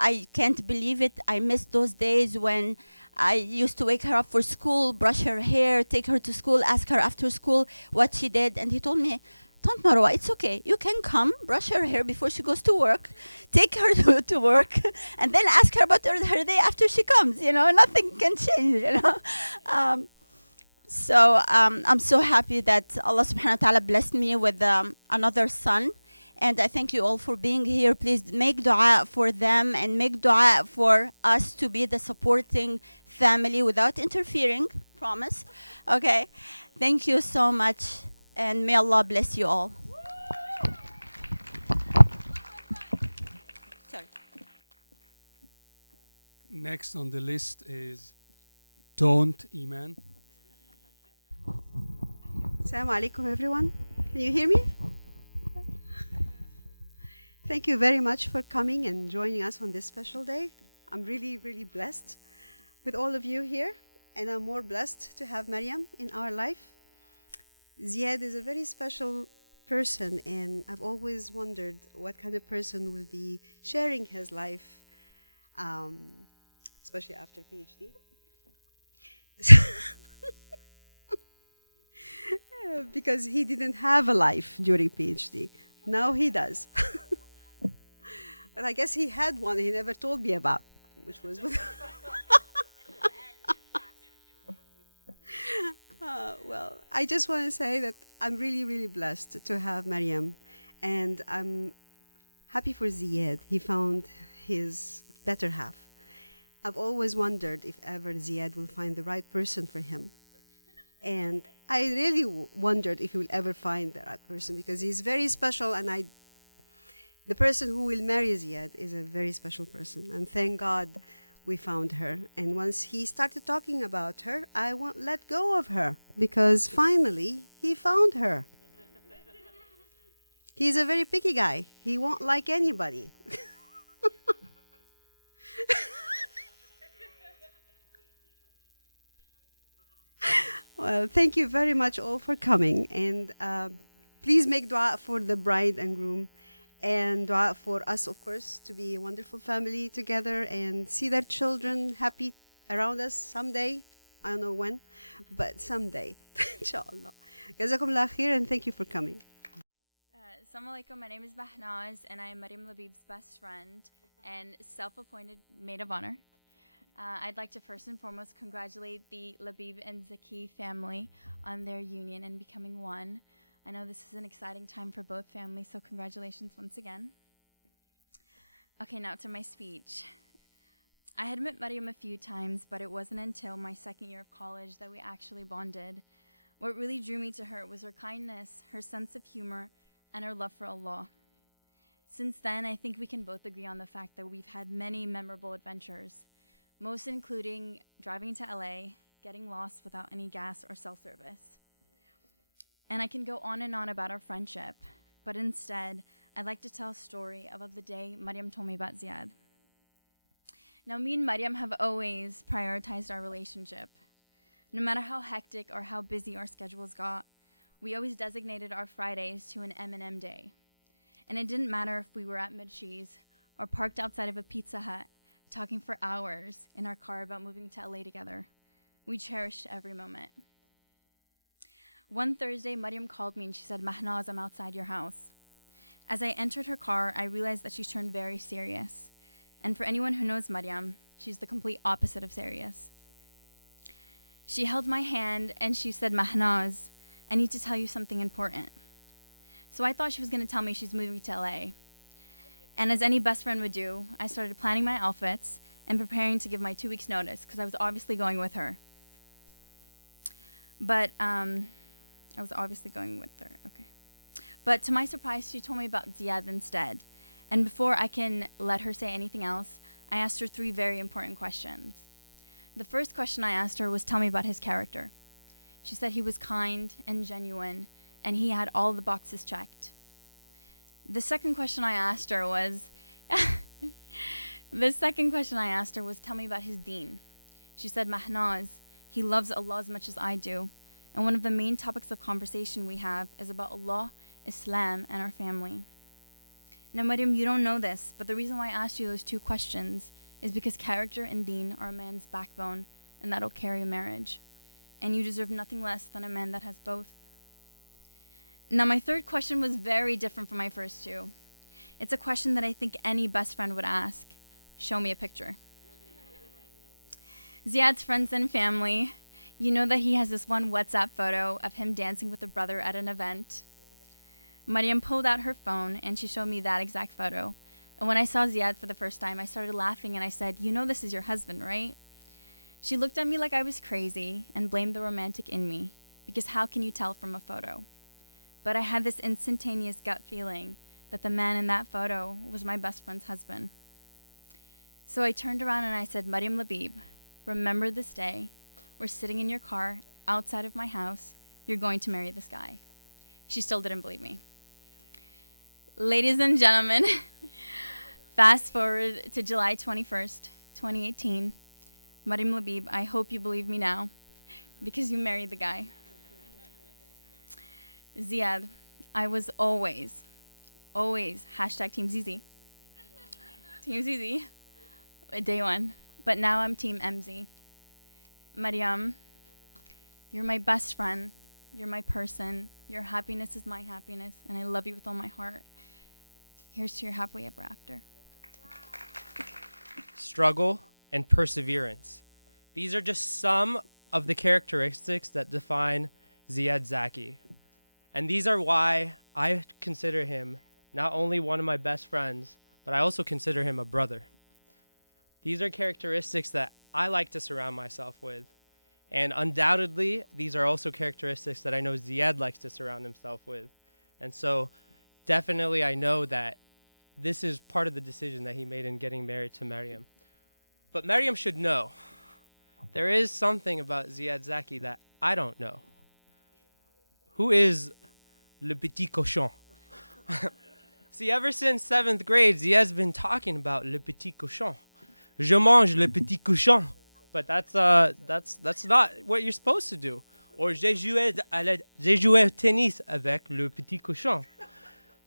I can't believe it. I missed those days when I used to wake her up for school, brush her hair, take her to school, ask her after school what she did. And he told me, Tante Marwa, it's okay. You can come, brush her hair before she goes to work, take her to work, and then ask her about her day after she comes. You know, nothing can change, you know. So I'm so happy that Allah subhanahu wa ta'ala blessed me with another son. And I thank you all for being here. Please make dua for them and make dua for us to be the supporting family without interfering. Promise. Okay. Thank you so much. And may Allah bless you all. Sorry. Next on the list is Don't Iman. Assalamu alaikum, everyone. Can you hear me? Thank you very much for coming and joining us on this special day. I'm really, really blessed with all of you here, and I'm more blessed to have Maryam in our life. Zeyad is a very special person, and I've always wondered what kind of person will be sharing his life, especially after PhD. Because he didn't have a life during PhD. Now he does. But I guess he had one he never told me about, which was with well, I just want to say that I'm really, really blessed to have Maryam, and I'm happy for Zeyad. He found his better half. I've always wondered if ever Zeyad will find the right person for him. And I really wondered if he will ever find the right person, because he's very special, and the person who will marry Zeyad is a very special person. And thank God we found her. And once he started talking about her, I won't let go of her, because finally he found her. He's a very picky guy. He won't like anybody. Well, thank you very much all for coming. And please make dua for the bride and groom, and dua for us, of course, to be a wonderful family together and see their children happy around us someday. I don't know when, but someday, inshallah. Jazakumullah khair, and thank you for coming. Assalamu alaikum, my name is Mahnaz, and I am Maryam Labib's best friend and self-appointed maid of honor. I'd like to first and foremost congratulate the Labib and Zaky family on their union and becoming one. I know this is an exciting time for both families, so congratulations once again. Okay, now to my speech. I had met Maryam a few times, but it wasn't until my second year of college that we actually bonded. What really drew me to her was her kindness, her sense of humor, and her love for Allah. Since then, I think we can both agree on the fact that we've had many memorable adventures, most including driving to LA, getting lost without any gas or cell service. And I can go on and on about our friendship, but instead, I'd like to tell a story about the day Maryam told me about Zeyad. Now, me and Maryam have always prioritized our relationship. No matter how hectic or how busy our schedules got, we always designated our Fridays to an M&M day. And it didn't matter if we were at Mid-Cheese or parked outside of a Pizza Hut, talking for hours in our car about moving to LA together. We cherished every moment. One Thursday, Maryam called me and she said, "Mahnaz, I'm outside your house." As I entered her car, I realized that she turned very serious. And for anyone who knows Maryam, she's the complete opposite of serious. She held my hand and she said, "Mahnaz, I need to tell you something important." So I thought she was going to tell me she's moving to LA. And as any best friend would do, I started planning my outfits and preparing to give my 2 weeks notice, because I was obviously going with her. But But to my surprise, she told me about Zeyad instead. And before I can let her say anything else, I asked her 3 very important questions. The first question I asked her was, tell me about his character. She said he was kind and genuine, and he had all the boxes checked. The second question I asked her was, tell me about his deen. She said, "Mahnaz, he loves Allah as much as I do, and one of the main topics of conversation we have is about Allah, Islam, and our family." Now, Maryam, you don't know this, but the reason why I asked you those 2 questions is because character and deen are a man's backbone, and that'll carry a marriage. And you deserve nothing less than a man that has both. Now, my third question was very different from my first two. It's a question that I think any best friend would ask. Show me a picture. Zeyad's friends and family, you know that he has this one WhatsApp photo of him dancing with a brother at an event. Maryam pulled out her phone and she showed me that exact photo. And when I saw Zeyad for the first time, I started laughing and I said, "You know this is your husband, right?" She looked at me like I was crazy and blamed the romantic in me, because how can you tell from a photo? But I had this instantaneous gut feeling that the man in that photo was my best friend's husband. So I turned around and I said, "Maryam Labib, remember this day. We're sitting in your car outside of my house. You're going to marry this guy." She still didn't believe me. Ladies and gentlemen, fast forward to July 21st, 2018. Maryam Labib, I hope you believe me now, because you married the guy. Zeyad, I was always hashtag Team ZZ. Team ZZ, day one. But now I'm Team MZ. Maryam, you're my best friend. You're my person. Your happiness is my happiness, and I love you with all my heart. Here's to your happily ever after. Struggle and perseverance. These are just some of the characteristics that define Zeyad Zaky. And these are why I consider him not only one of my best friends, but I also consider him a brother. These are characteristics that I like to surround myself with. And undoubtedly, these are also characteristics that I know Zeyad likes to surround himself with. And so definitely I know that this is part of the decision that he made in getting married to Maryam. But Maryam should know there is something about Zeyad Zaky that I don't know. Who is Le Petit Cochon? See, ever since 7th grade, Zeyad's been talking about Le Petit Cochon. Je mange le petit cochon. But that's not what you're supposed to do. Or j'ai joué au tennis avec le petit cochon.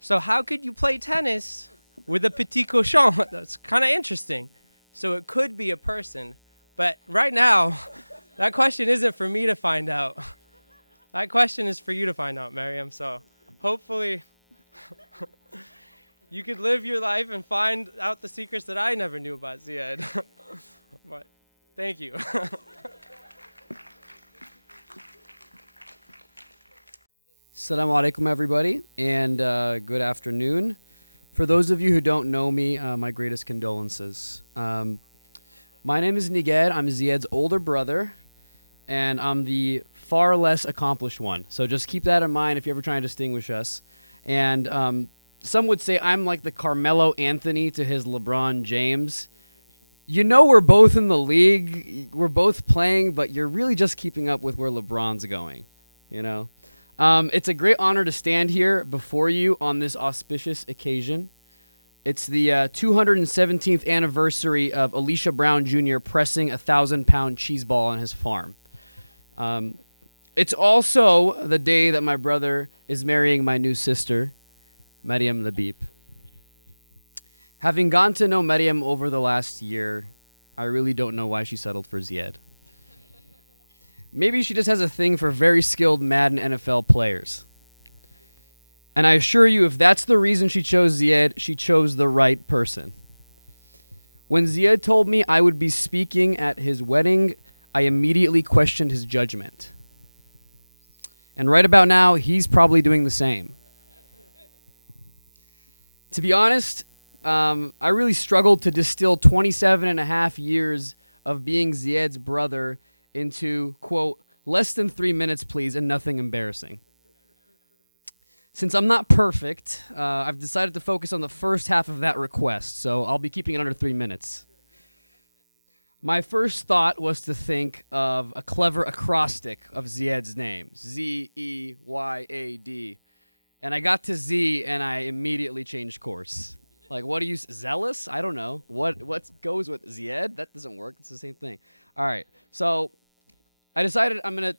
So how could you play tennis with a petit cochon? That's kind of interesting. So it could be a person. But right now, that question isn't for me to find out. That question is for you to find out, Maryam. So hopefully you could live your life and find out the secrets that I never knew about Zeyad. But thank you. Assalamu alaikum, everybody, and good afternoon. For those of you who don't know me, my greatest condolences. My name is Niged. I'm Zeyad's older brother, and I'm the far less accomplished one. So just keep that in mind if you're ever trying to distinguish us. And some would say I'm like the Carmelo Anthony to his LeBron James. You know we're both in the league, we're both playing, but you're really just keeping up with where LeBron's going, you know? It's a great honor to stand here before you on this auspicious occasion. It's the 217th anniversary of Elisha Brown Jr. pressing a 1,000-pound cheese ball on his farm. It's also the day that my brother is marrying my new sister, Maryam Labib. Having gotten to know Maryam over the last year, I really don't know why she settled for Zeyad. Maybe she just has a thing for very skilled Madden NFL players. And I assure you, if that's the reason she chose Zeyad, she chose the right person. When Zeyad told me I would be speaking at his wedding, I immediately questioned his judgment. And right about now, he's probably doing the same. To be honest, I really struggled to distill 27 and a half years of being Zeyad's brother into, quote, less than 3 minutes, please, and nothing embarrassing. Since I'm not perfect, I've decided to focus on the first half of that request, so I'll be keeping it under 3 minutes. My first thought was to think of a clever acrostic of Zeyad's name, Z-E-Y-A-D. And I got to Z, and I immediately changed course. Like, what do you, zealous? I don't know. What goes with Zeyad? That doesn't work. It's the same thing. All right, so I decided I'm going to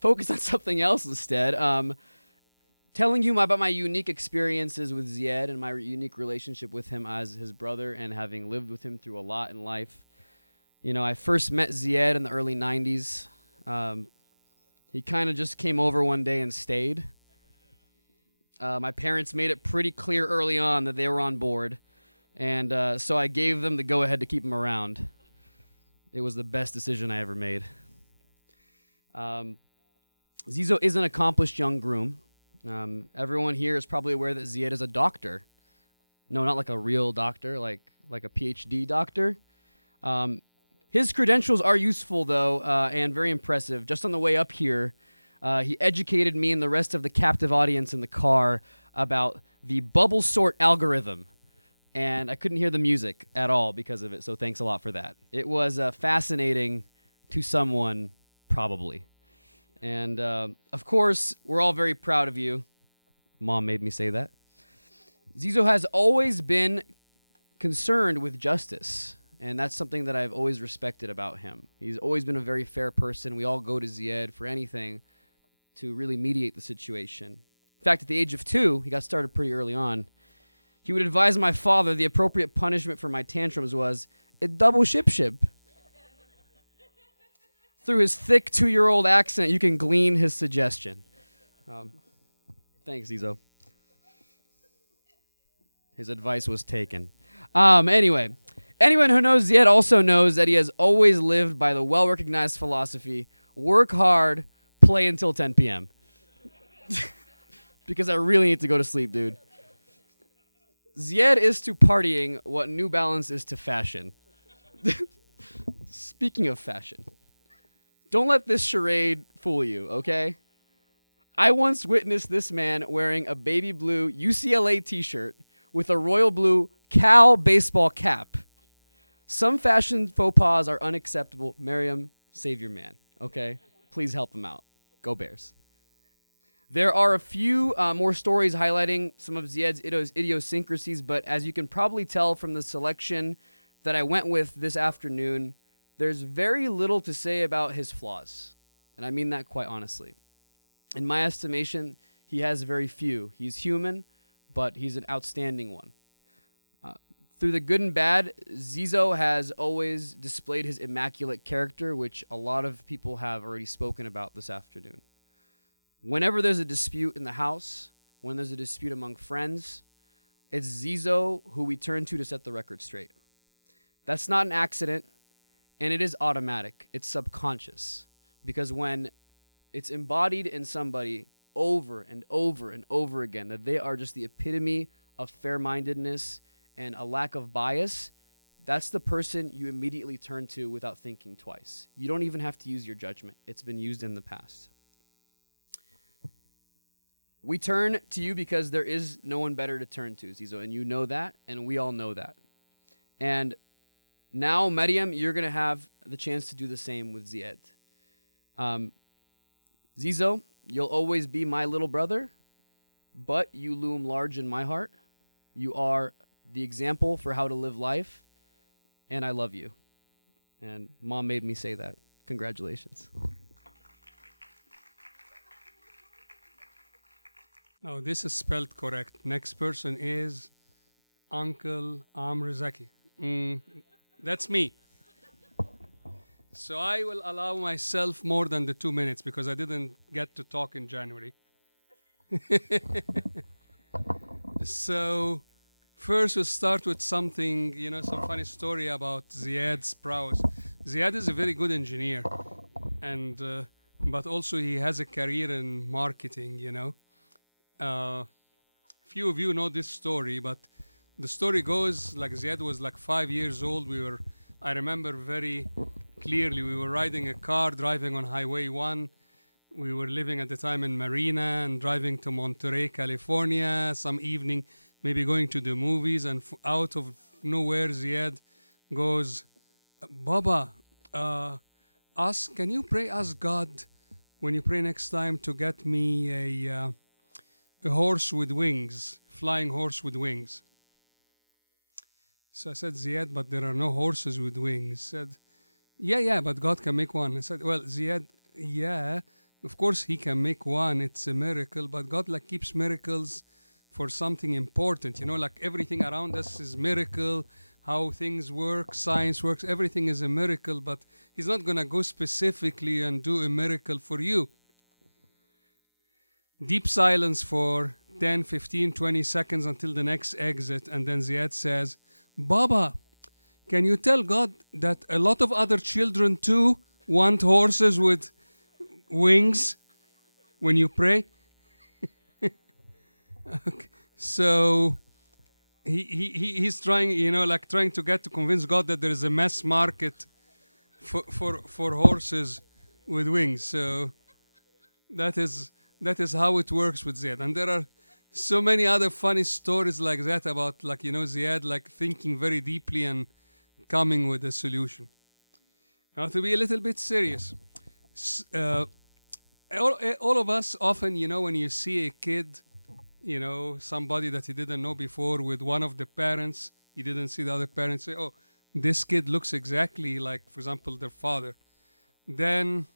focus on something else instead. Telling you about my unique experiences with Zeyad and my unique relationship with him as his brother and having lived with him through a lot in life. You know, I first met Zeyad in the early 90s. He kind of just came over one day and stayed. My parents made it pretty clear early on that they were on board, and so I gave them the go-ahead to keep him around. It was the best decision I ever made. Zizo is an accomplished young groom. Everyone here is probably aware that Zeyad is a doctor. No, not like a real doctor, like a PhD doctor. His credentials are useful, though, and very impressive. Just on the way up here, he educated me and the rest of the captive audience in the car about the bubble sort algorithm. And I couldn't hear the music at all because of it, so thanks a lot for that. It was fascinating to someone, probably. And, of course, we're all very proud of you. Mom made me say that. Zizo has always been concerned with justice, and that's something that I've always respected about him. He's always been a very fair person. We all go to Zeyad for anything to really mediate the situation. In fact, at the age of 2, he got started pretty early on. He would advise my father the appropriate punishment for my tantrums was a double ship. Through his thick 2-year-old accent, you can glean his suggestion. Thanks, Zizo. His advice was taken. Anyway, anyone who knows Zeyad also knows that he has always lived by the well-recognized philosophy, work hard, play until 10 p.m. Because I really need to go to sleep, dude. Zeyad is to partying what New Balance is to fashion. Speaking of fashion, don't let this charade fool you, okay? I once witnessed this man wearing a baby blue UCLA t-shirt with a royal blue Cal baseball cap. Some fashion faux pas are unacceptable. Maryam, save your man, okay? Please help him out. Go Bears. There are a few more stories highlighting some of Zeyad's idiosyncrasies, but as you can probably tell from the selection that I went with this afternoon, there's very little to say about his flaws. And I mean that quite honestly. In my estimation, he has very few. He's human, but he's an outstanding one. Through the good and bad, Zizo has always displayed his immaculate character, which a lot of people have already spoken about this afternoon. Whenever there's a dispute in the house, when there's a dispute among friends, it's Zizo who we turn to set the record straight. That's not an accident, and it is automatic. It's subconscious. Because when it's embodied in somebody over and over and over again, that they are just the epitome of fair-mindedness and a lack of bias, that's the person you immediately turn to without thinking twice. You don't even have to use your judgment. It's been used in the past. We turn to you because there is no one better to turn to, Zizo, and you know that, and we all know that. And now, Maryam, you're going to have the chance to do the same with Zeyad. Zizo, you'll always be my little brother, but you loom large in my heart. You are the example for how to live life, and I love you. And Mom made me say that. Congratulations. No, this is spelled correct. Next person is Uncle Amr Zaky. That's me. So I will allow myself more than the 2 minutes because I didn't get to talk in January. So first we'll start with something, some funny story about Zeyad's prowess. Zeyad is a very good engineer, and but also he has a career in marketing, Few of you know this story, but the story goes like Zeyad was like 5 years old. I remember very clearly, we were riding a car, driving on Highway 1. We were living at the time in Marina and driving to Monterey, California, some evening, maybe going to the movies, and out of nowhere, Zeyad goes, Baba, can you pray ask God when you pray next time to get me a horse with wings, flying horse with wings? So I said, Zeyad, but there are no horses with wings. He said, yeah, but God can make one. I said, well, Zeyad, yeah, of course he can make one. It's a miracle, but God keeps miracles for something important. Like everything around us is miracle. how things work, science works, everything is a miracle, but he's not going to go specifically and do a miracle for you. Deep silence for 10, 15, 20 seconds until the next exit, and then Zeyad says, Baba, can you tell God that a lot of other children too want horses with wings when you pray? Okay. So he's trying, trying to get to convince God that there is a mass market for horses with wings. So that is how it works with Zeyad. And there are so many other funny stories like that about Zeyad thinking very deeply and coming with a solution. Now to be a little bit serious, all of us often, when you see a kid, somebody that you didn't know before with one of the parents, you didn't see the other parents, say, oh, this kid looks exactly like, for example, their father. Then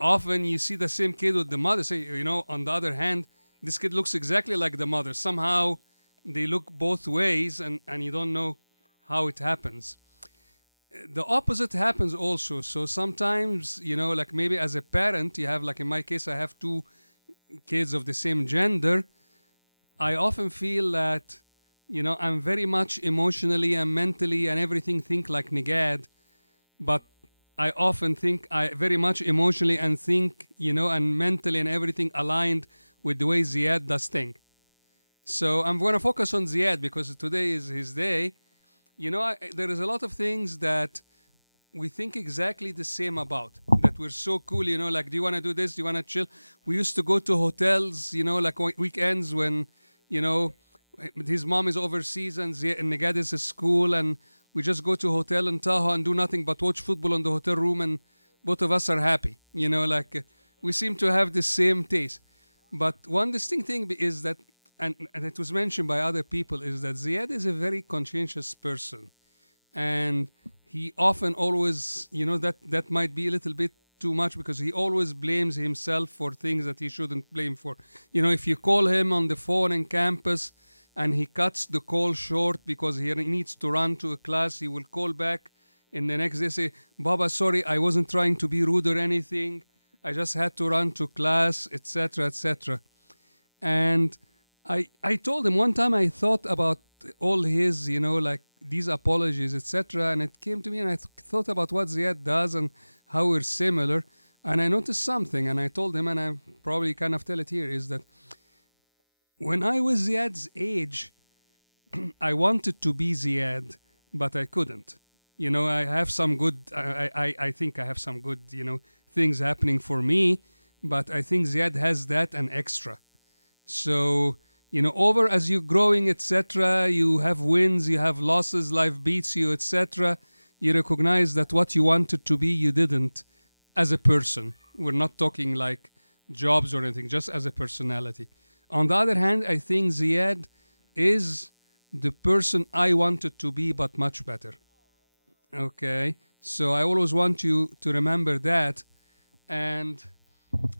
often you see the same kid with the mother, say, on the other hand, this kid looks exactly like the mother. Somehow they look both ways and you don't know how it happens. The opposite happens also. So sometimes, maybe as a parent, you have, in my case, I have two kids of the same gender. I often feel that, I'm very much emotionally and mentally and everything think like Nigad, but I often think I very much emotionally and think, and mentally and everything aligned with the way Zeyad does things. So I'm going to focus on Zeyad because today is his day. There is a lot of things that we think exactly the same about, that we're so cool, do you want to do this? Do you want to chill? We used to go to hotels, weekends when, his mom is overseas and Nigad is at school, and we just go to a hotel in Tahoe and do nothing but watch football in the hotel room, and both of us are happy. We seem to have the same taste. But one distinct thing is that, and it was mentioned by other people, is that Zeyad is a very conscientious person. And he often always, that might be a little bit too much because he always blames himself for things that he shouldn't blame for. If you call him on the phone in campus and he cuts the call short because he needs to run to a class, he will call back and the next day say, Baba, sorry, I wasn't trying to be rude or anything. I just had to run to class, etc., etc. And I told him one time I thought about all his, these apologies, etc. And it came to me and I thought about what Zeyad does and how we're similar. And I noticed something and I told him, and I probably kind of tell it here, is that when I was Ziyad's age, I wanted to be Zeyad, but I couldn't. I have some good, I think I have some good, things happening for me, but I think Zeyad has that and extra. So, over as you're growing, etc., you have wins, you have losses, life beats you, etc., you recognize that what you wanted to be, you didn't as a person. We're not talking like jobs or anything, just as a personality. On the other hand, I think Zeyad is the person I wanted to be, but much better. Okay? So I always want you to remember that. And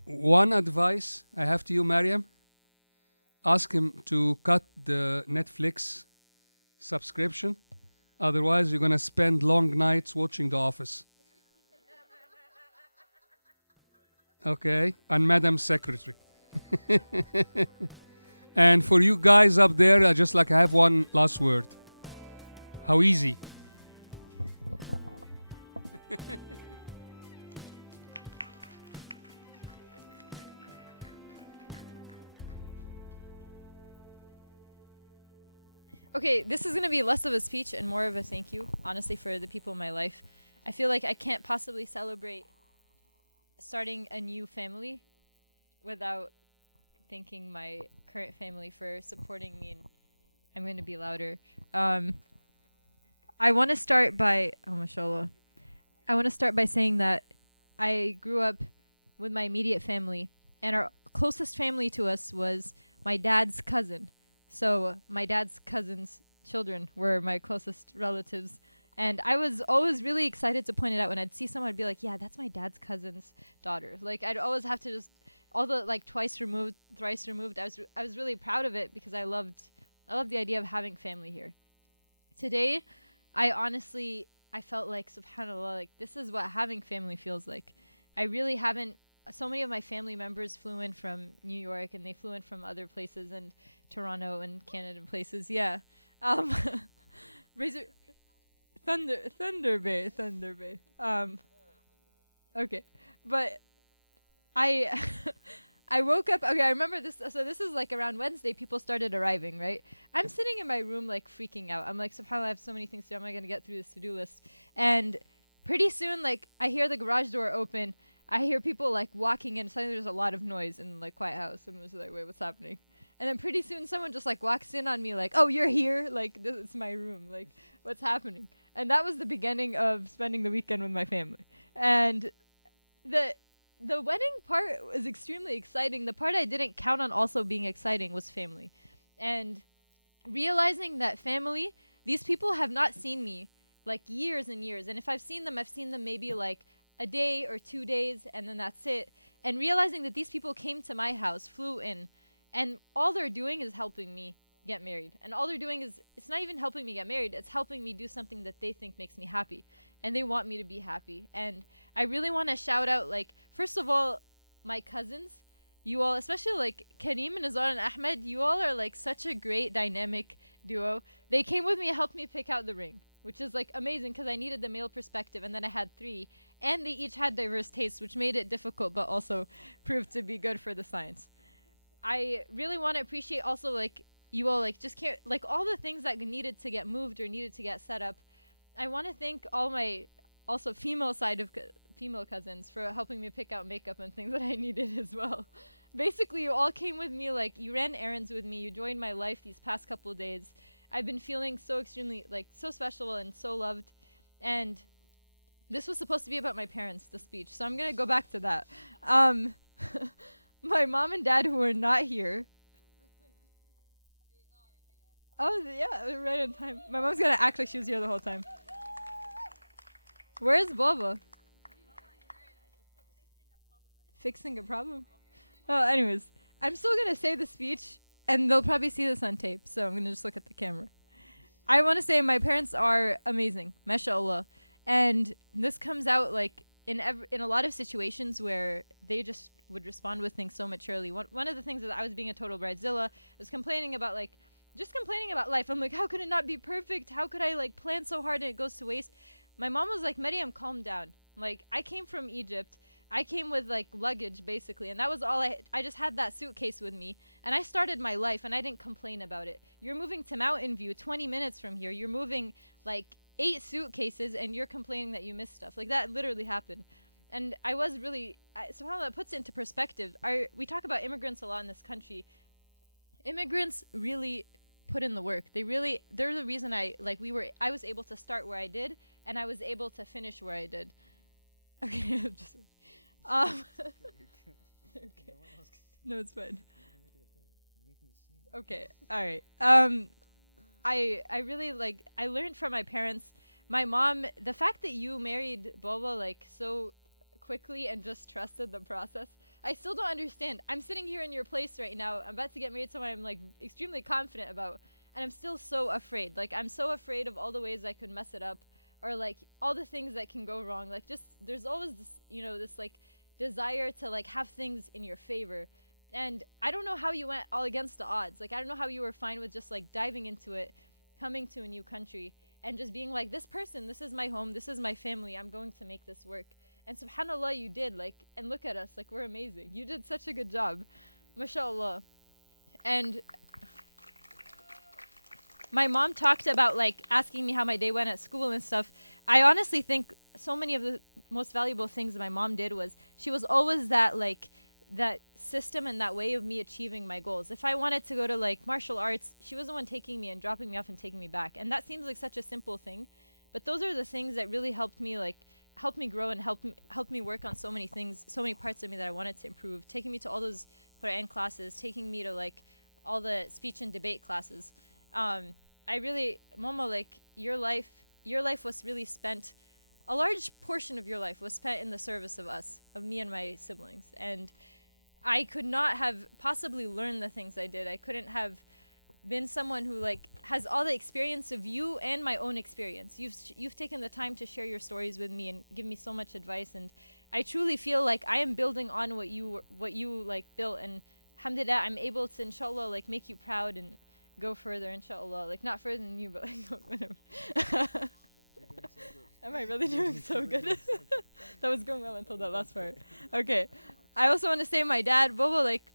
one advice I have to you, Maryam, ask him to cut the Netflix subscription. Otherwise, you're going to spend long nights watching The Office. Okay? And Madam's secretary. And for you guys up there, I have one last word. How easy. Okay, this is going to be less of a speech and more of a thank you, honestly, for the people in my life. I feel like I can't possibly celebrate starting a new family without thanking my current family for supporting me, and I'm going to be louder. I want to start by, mashallah. I want to start by saying that I grew up with my immediate family, and our closest family to us was my dad's cousin. So my dad's cousin's children were my closest relatives. And I was always really excited to point it out. When I'd see someone, I'd be like, yeah, that's my dad's cousin's daughter. I'd always have to just, all the twice removed, thrice removed, I was really proud of it because I loved the idea of having family here. Today, I felt like, subhanAllah, like this is what having family feels like. I really haven't, so many of my family members flew in from New York and they flew in from other places and Toronto and Canada and places. Yeah. Razor, Thunder Bay. Okay. But I I woke up. Okay, I remember this. So this is like around Wednesday. People started arriving, right? I'm sitting in my room like freaking out. I'm like, subhanAllah, I have so many things to do. How am I gonna get through this to-do list? And pretty soon, like, I hear the garage door open. I hear people like walking in. Suddenly, there's a lot of noise in like quiet house. I'm just like, wait, what's happening? And then pretty soon, someone just like walks in on me, like, oh, you're here? Like, this is my room. Like, what's happening? And that was the beginning of spending the weekend with my family. And the wedding part was extremely exciting. The part I didn't count on also being exciting was family. And realizing that family, these people have not seen me like years and years. And if I've seen them maybe like a day or 2 days, and then that's it. And realizing that these people came to my house, flew in, and all they're doing is helping me get married. And all they're doing is, it's not even helping me get married, it's helping me do something that they think makes me happy. And they want me to be happy. And I really want to shout out, like, first of all, my cousins. You all, especially like Kareem and Azar and Ahmed, you all are like such a great dynamic duo. They came with me and helped me pick out the ring, which is like amazing because I needed the male perspective, and then I had 3. And they each had diverse tastes, which made it difficult but also proved to be good for the science. I really want to appreciate also like you all like just care, like all the things that needed to get moved or needed to get set up. I want to thank all my also female side of female cousins for helping me pick out makeup and things that I needed as well. Basically, you all came with me, like you ran errands with me, you joined my life these past couple of days. I've been feeling so extremely like so special and so loved. And this was supposed to be about my parents, the speech, so I'm gonna go back to that. My mom and dad who are not here. Oh yeah, we're right on time. My mom's gonna act like she was here the whole time. Where's Baba? Fixing a problem? Oh, anyways, I'm still gonna say the speech, and they'll probably see this on tape, so I'm gonna just look at the camera. I want to say my parents are amazing, mashallah, and this comes out like in a lot of situations where they just would respond with things so maturely. One of the things that I was being a total bridezilla, was complaining about like just complaining about life. I'm like, how could it not be perfect? How could I like plan so hard and it goes to waste? My mom was like, Maryam, calm down. Like, I came from Egypt. I came with like luggage basically, and that was all I just had that suitcase with me, and I started my life and I didn't complain about it. You're moving to Mountain View 20 minutes from here. You're moving like 8 suitcases and you're complaining that you missed stuff. Like that literally happened. And I was really somehow that puts it into perspective. We talk about immigrants a lot in this country. Immigrants really put in the work. They're the reason I was able to start where I did, and I was able to finish where I did. Okay, just okay. No, it's fine. Okay, all right. I really like. I learned from my parents. My mom, the fact that you married Boba like so quickly and just trusted the process. I still don't understand. I'm sitting here in your place right now. I'm about to get married to someone I'm like extremely confident about, and I'm still so afraid. Like I'm so afraid of all the ways I could mess it up, or like all the things that can go wrong. Like just there's always this, this like desire to like have things in your favor. And I don't know how you went all against the odds. Like I don't know how you were fine with just like diving into it, coming to a new country and just being like, this person, this is my home, this is my family, I'm going to make this work. And subhanAllah, you did, like, and look at us, like, we're amazing. You did such a good job. MashaAllah. And my mom talked about, like, asking me how my day went at school and stuff. I honestly think so many of the most valuable things that my mom did was she was always that, like, that system and that way of me achieving my goals. If I wanted to go to, like, martial arts, she was the one taking me and dropping me off and taking me back. And that seems like such a simple thing. But those are the things that really helped me, like, helped me grow and helped me work on so many things, so many parts of me that I wanted to improve. Taking me to all those Quran classes, taking me to like all the speech and debate classes. I really, Mama, like your life was really spent. A large portion of your life was spent in the service of us, of me and my siblings, and I could not have possibly learned the things I did. I couldn't have been someone who like has all the experience of you and my own experience. You've taken the time to share your stories with me and give me so much advice, and I truly feel like I am building on what you like built, and alhamdulillah I'm able to inshallah like make you proud and go further inshallah, like not further than you, but like whatever. Am I really doing so good? That was going well until that last part. Okay. I also want to say my dad, Bobo, like,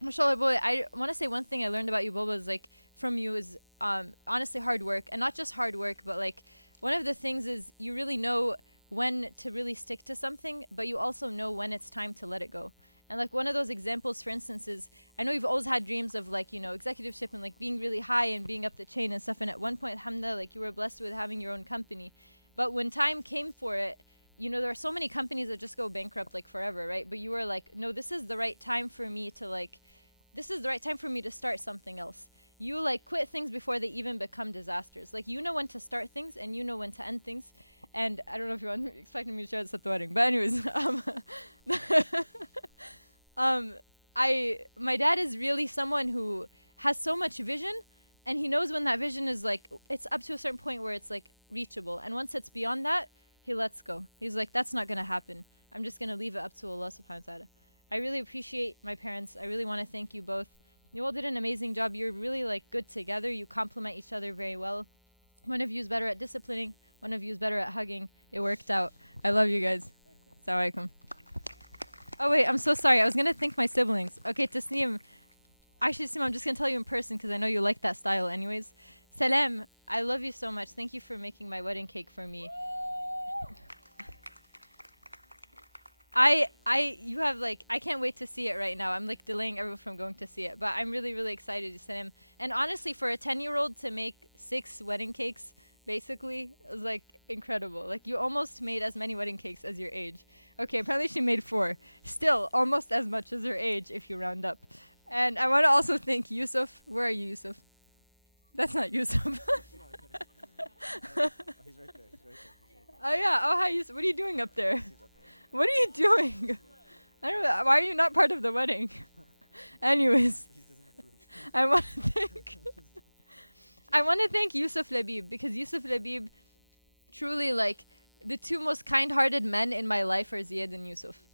mashallah, boy, I want to say one thing I learned about you, Bobo, is like, from you is honestly hard work. And not just hard work, but like, one of the things is you really know when to really stick to something, but you also know when it's time to let it go. And like one of those examples, for instance, is I know you've always had dreams of like, you know, executiveship and like being really high and being up the chain and stuff. And at one point, alhamdulillah, like you were blessed with having your own company. But when time came for it, you know, there are so many companies that just go bankrupt like forever, right? But you were like, no, this is the right time for me to like, this is the right time for me to start something else. You like quit things before they even become disasters. Like you know when to start things and you know when to end things. And I don't know if you're expecting me to share this at the wedding, but anyways, my dad is really someone who has so much vision, and he knows when that vision is like, it's up to a certain point where it's like reachable. And once it's beyond that, he lets go. He's like, that's not going to happen. I'm just going to leave it up to Allah subhanahu wa ta'ala. I really appreciate my parents. I really want to thank you both. You all did an amazing job. You're really like good together. You complement each other very well. One of you is better at disciplining. One of you is better at hugging. It worked out. I love you guys. Assalamu alaikum. Oh wait, I'm so sorry. I was going to thank my siblings. Okay, Tasneem. Actually, Tasneem, I'm just going to tell you in person because I know you like that style anyways. Salam, I love you so much. Thank you for making my wedding cake for me. You have like, I can't wait to see it right now. I'm like delaying everyone from going to see it, but I'm really, really excited to send him. And honestly, for a 10-year-old to make 6 wedding cakes, basically, is like incredible. Like you almost made as many wedding cakes as your age. Okay, apparently she made 4. Still, almost as much as her age if you round up. And I want to also thank Yusuf. Where are you, Yusuf? That's not Yusuf. He's right there. Oh yeah. Oh hi, Yusuf. What are you doing up there? What are you doing? I don't know. Why are you not part of the wedding? Anyways, I want to thank Yusuf Labib, because Yusuf Labib truly, like, the 2 most kind-hearted men in my life are Zeyad and Yusuf.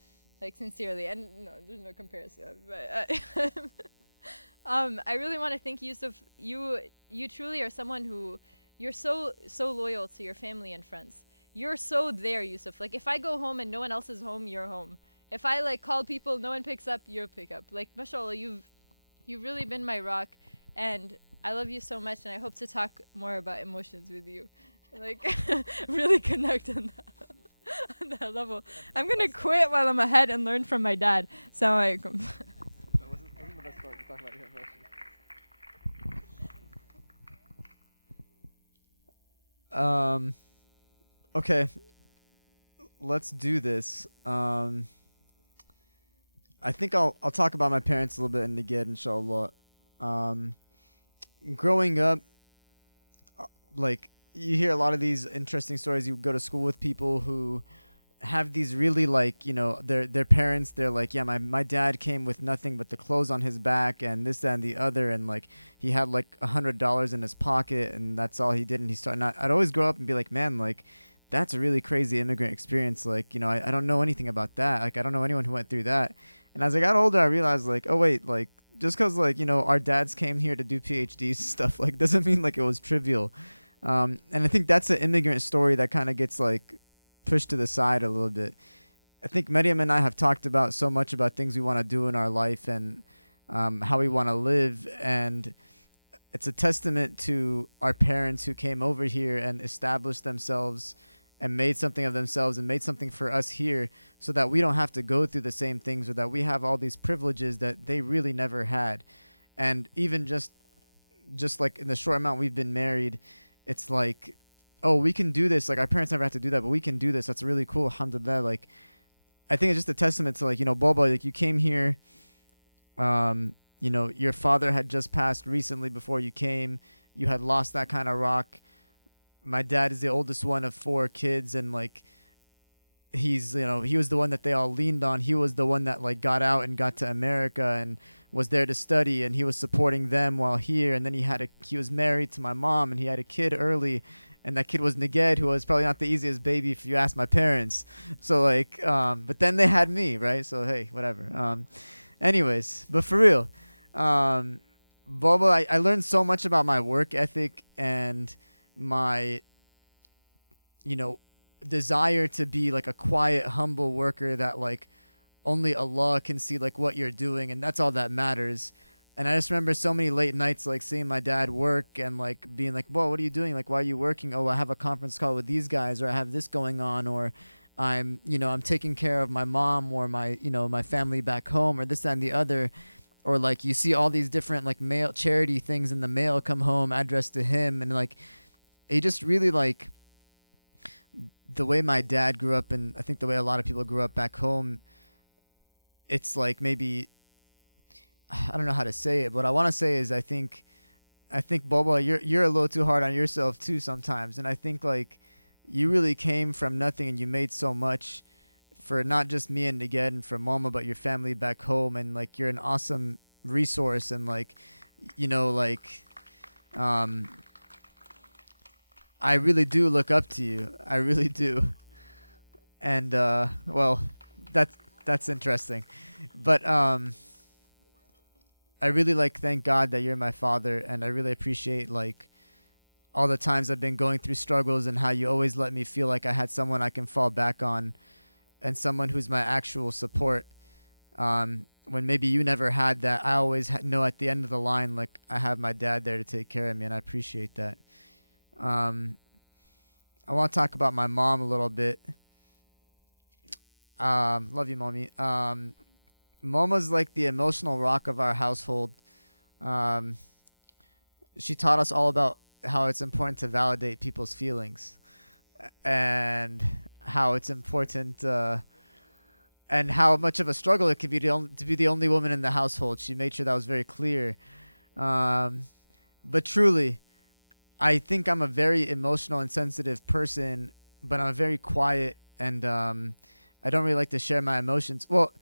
Like, sincerely. And no, there's no comparison. But I really want to thank Yusuf. You truly are someone who, you're so loyal to your family and friends. You're so there, Yusuf. Like, if I go home and no one else is home, you're home. If I, like, call people, no one picks up, you'll pick up. Like, mashallah, you've really been my rock. And I love you so much, and I hope to talk more about emotions with you. Like, really connect on that level. I'm going to quit while I'm ahead and learn from my dad. Assalamu alaikum. That wasn't the best part to talk about your emotions. Okay, let's do this. I think I'll talk about my parents a little bit in the get, inshallah. Growing up, like, you hear a lot of these interesting stories. You go to school with people who have these really, like, you know, their parents, they're like, yeah, my dad came with nothing but the clothes on his back and this, that, and the other, and like he had like $100 in his pocket and that's all he did. And he started. I'd always grow up and be like, man, like, that's a really crazy immigrant experience. Like, you know, I don't know anything about that. Like, I don't know anyone who went through that. And as I got older, I realized, like, oh wait, like, just because, like, you know, our dads came here to do PhDs and stuff, like, doesn't mean like it was trivial. And I think that's an immigrant story that kind of gets like pushed to the side a little bit. I think Maryam and I have talked about so much about things we want to do in our life and how we want to live, and it's a testament to our parents who came over here and established themselves and made something of themselves and made something for us here, so that we don't have to go through the same things, or that we have all these privileges that they really never had. And even just like in the short amount we've been married, it's like, oh, we can do this. Like, our parents never had to do that, but we can do this. That's really cool. Alhamdulillah. Like, I think it's just a testament to, like, you know, Boba, like, you came here, you know, your father had just passed recently before you came. You had lost that kind of rock. My dad is the oldest one of 4 kids, and like, he's, you know, he was the one that they all leaned on. He was the one that like got out and got to America and was there to study, and he was supporting them while here. And then he was married to my mom, and he had a kid early, and that kid was Niged, who was probably not the easiest baby if you ask my parents. So like, but then they had me, right? So hey, whatever. Anyways, but for real, Bobo, I learned so much about my work ethic and my, desire to be like a quiet, humble worker that like only Allah can see like what you're doing, and that's all that matters. And I just remember so many late nights like seeing my dad work and like being like, "Whoa, what are you doing? Like, why are you working? Oh, I have a conference call with these guys, or I have this going on, or I'm taking care of my mom or my my family back home, or this, that, and the other." Or like you see all these different like mail charity things in the mail come home addressed to him, and like he just really like the way my dad grew up, and I think the way a lot of people grew up back home. It's like maybe I don't know how to say it, but what I want to say is I think Bobo, you're a little too hard on yourself too sometimes, and I think like you really came from nothing and you made so much for not just me and Niged and for Mama, but your family back home, and like you're an awesome resource, and like I really do look up to you. I really do. And well, that's interesting. But I really like thank God that you're my father, and I really appreciate like all the times I've been going through struggles and how you always let me feel like I had someone I can fall back on and someone who's my actual support. When maybe you never had that, I always know at the end of the line, like I have my dad there to take care of me, and I appreciate that. I want to talk about my mom a little bit. Love you, Mommy. Mama's like the emotional rock of our household. She taught us all about how it's important to validate people's feelings, and how it's important, and how much of a struggle it could be to be the only woman in the household. She made sure that was very clear. But truly, I think I'm a very emotional and sensitive person, but I'm very quiet, and I don't really like to share my emotions. Well,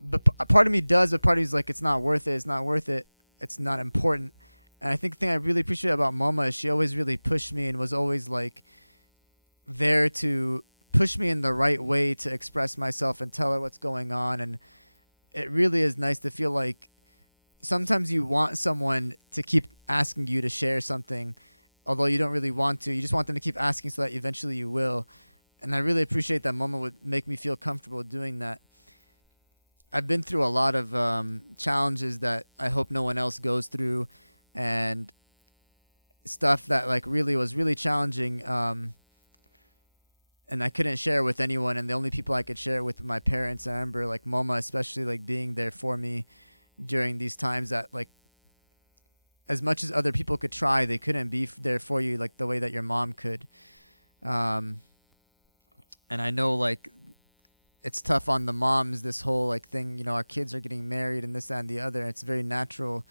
but a part of me does, but part of me is like, it's not worth it. It's not worth it. It's not important. And I think the thing I really appreciate about Mama is she always really pushed me and was always like there to push me in the right way to express myself and tell her what's going on. And it really is nice to feel like sometimes you want someone to keep asking you to share something, although you don't really want to. You just want them to keep asking so that eventually you will. And I really appreciate that Mama would make me feel comfortable doing that. I've been through a lot of challenges that I hope no one else goes through, and stuff that like really was really challenging, and I couldn't share with anyone, and the only people I could share with were my parents. And I remember like Mama especially like being there for me during these times that like as much as other people could try, they couldn't be there for you like the way that your mom could. And I know like it's tough on the moms, this whole like thing, our kids are getting married and this, that, and the other. It's very natural.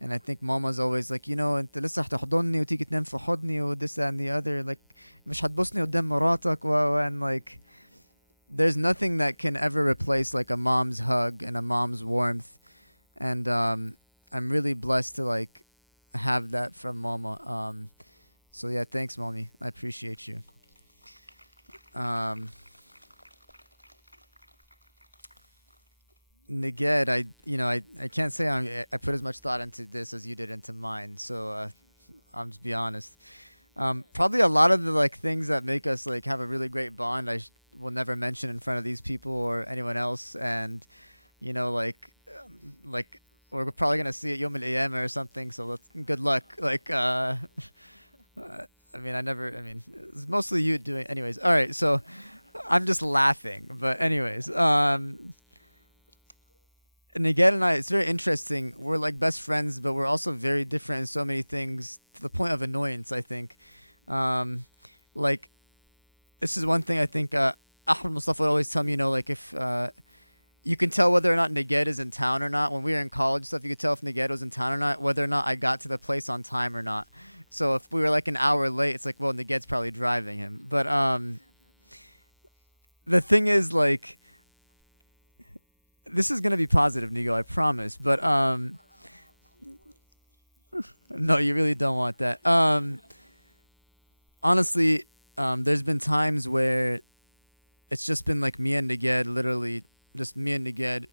And I think Mama's always like, انت لسه هتحضني وتيجي تنام في حضني و this, that, and the other. Like, مش هتبوسني قدام مراتك and like, there's nothing that can ever replace like a mom's hug and a mom's warmth. And I'm really blessed to like have that from Mama. So yeah, thanks, Mommy. I appreciate you. Niged, I can't say I put as much thought into this as you did into mine. So I'll just be honest. Probably a lot of the like things that make us like have a really great bond, I will never mention in front of these people or anyone else. And like we're probably gonna see it Yom al or something. So good luck. Like it's mostly you doing. Anyways, all right. So I'm just laughing, but anyways, Niged and I, it's very interesting. We're like best friends, but we're also very different in so many things, to the point of annoyance, I think. Like, this is one thing I think Ahmed Mustafa would always tell me, like if you can tell whether or not Niged is in town or not. When we were in college stuff, you could tell if Niged was in town or not, whether or not I got to the place on time or not. So if we were like an hour late, it's like, well, Niged's probably driving him. But the thing is, like, this is gonna be positive, Nigo, I promise. But no, you really don't want that. Honestly, there's been times where it's just been like me and Niged, literally just me and Niged,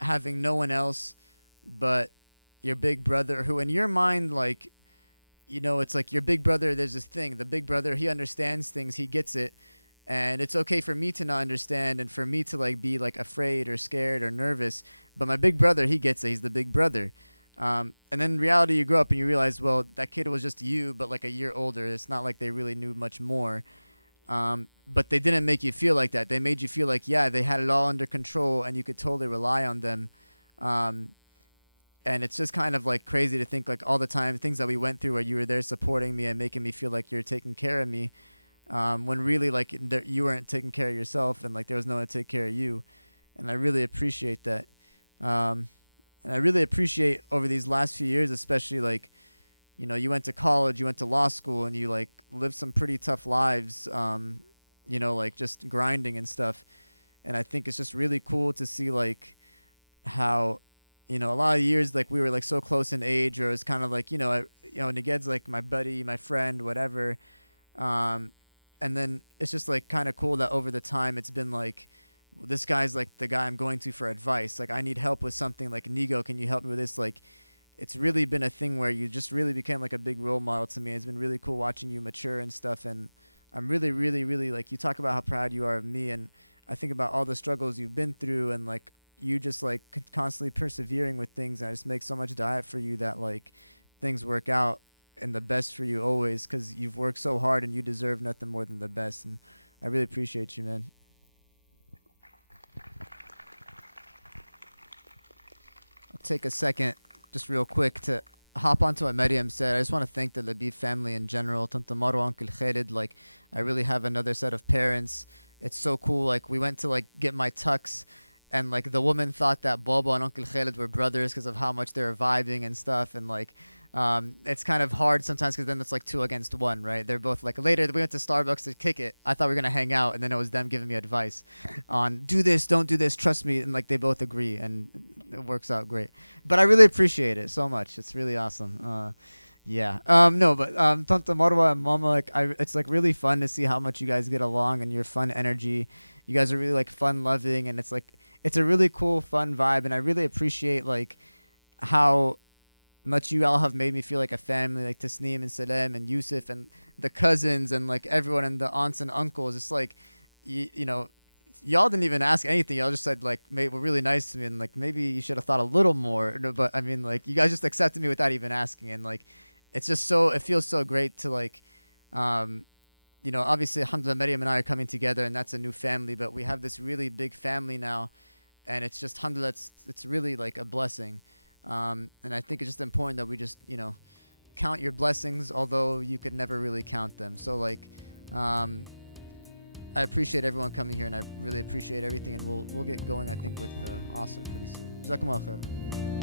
having no one else but your big brother, who in your mind, like, you know, it's like your big brother, there's this thing, the big brother, he understands things, he gets it, and it's okay for me to not understand and for me to like be like afraid or scared or nervous, but my big brother, he gets it, he's the big brother. And then in reality, you grow up and you realize, well, that kid was just you, but like a year older. It's not like they really knew much more. But they didn't make you feel like that. They made you feel like, yeah, they had it all under control and you could totally rely on them. And it's just kind of like crazy to think like all the time, things that we went through where you were there supporting me and making me feel like you're taking care of me. When really like you weren't taking care of yourself and like there was no one to take care of you. And I really appreciate that. And I really appreciate over these last few years, especially like, you know, you went to college, you went to law school, and you like lived some pretty tough lives, you know, like just grinding and stuff. And I think it's just really cool to see like how, you know, a lot of years like we were like so close in age, or it's kind of like, you know, Niged's like my buddy, my friend, whatever. And then it's just like kind of cool that over the time it's been like, this guy's like the guy I'm going to for advice. Like I need help with something, like Nigo, can you help me with this? Like it's really been a thing where you just really became like a big role model to me. It's been really cool watching you mature and stuff. And I'm really, really, really like, you talk about how proud you are of me. And I think about all the struggles you've been through and like you just like constantly persevering with things. And I just make so much diet for you that like things work out and the best for you always, because you've worked so hard and you deserve nothing more than the best. And I really appreciate you, man. Take a second, just real quick, to hop onto what Maryam said. I just want to thank the Labib family in general. Tanta Marwa, Uncle Khalid, like, I really have another set of parents. It's so cool. Like, we went to, like, get my tux, and, like, the woman thought that Baba and Uncle Khalid were brothers because of how much they were vibing and stuff, and, like, it's kind of hard sometimes because then it's like 2 against 1, right? They're both like, later we went to Starbucks to kick it. I thought we were going to hang out, and then it was them giving me advice on do this, don't do this, trust me. And like they both agree, and it works out great. But I really appreciate it so much. It's really awesome. Yeah. No, but Tanta Marwa and Mama, like it's like really fun to see how much you guys get along and your fun energy. You guys are really like fun loving, and it's like it's a really cool, fun vibe, and I really appreciate like how much you all have made me feel like a family, like Tasneem and Salem and Yusuf and the cousins and like everyone and the aunts and uncles. It's like, you know, y'all didn't even ask anything. Y'all just said like, were really nice to me, and like maybe you should have thought a little more. No, but I mean, like you guys just accepted me without even asking, and like it's just so, it feels so great to like, you know, obviously alhamdulillah, Maryam and I are coming together, and that's a new family, but we have this really big family now, and it's just alhamdulillah, it's really like a blessing. And I think it's just important that we just, you know, count your blessings, although you could never really count them. So like, I appreciate everyone coming here, and I really appreciate everything, and we'll get going, I think, with Asr pretty soon. Jazakumullah khair.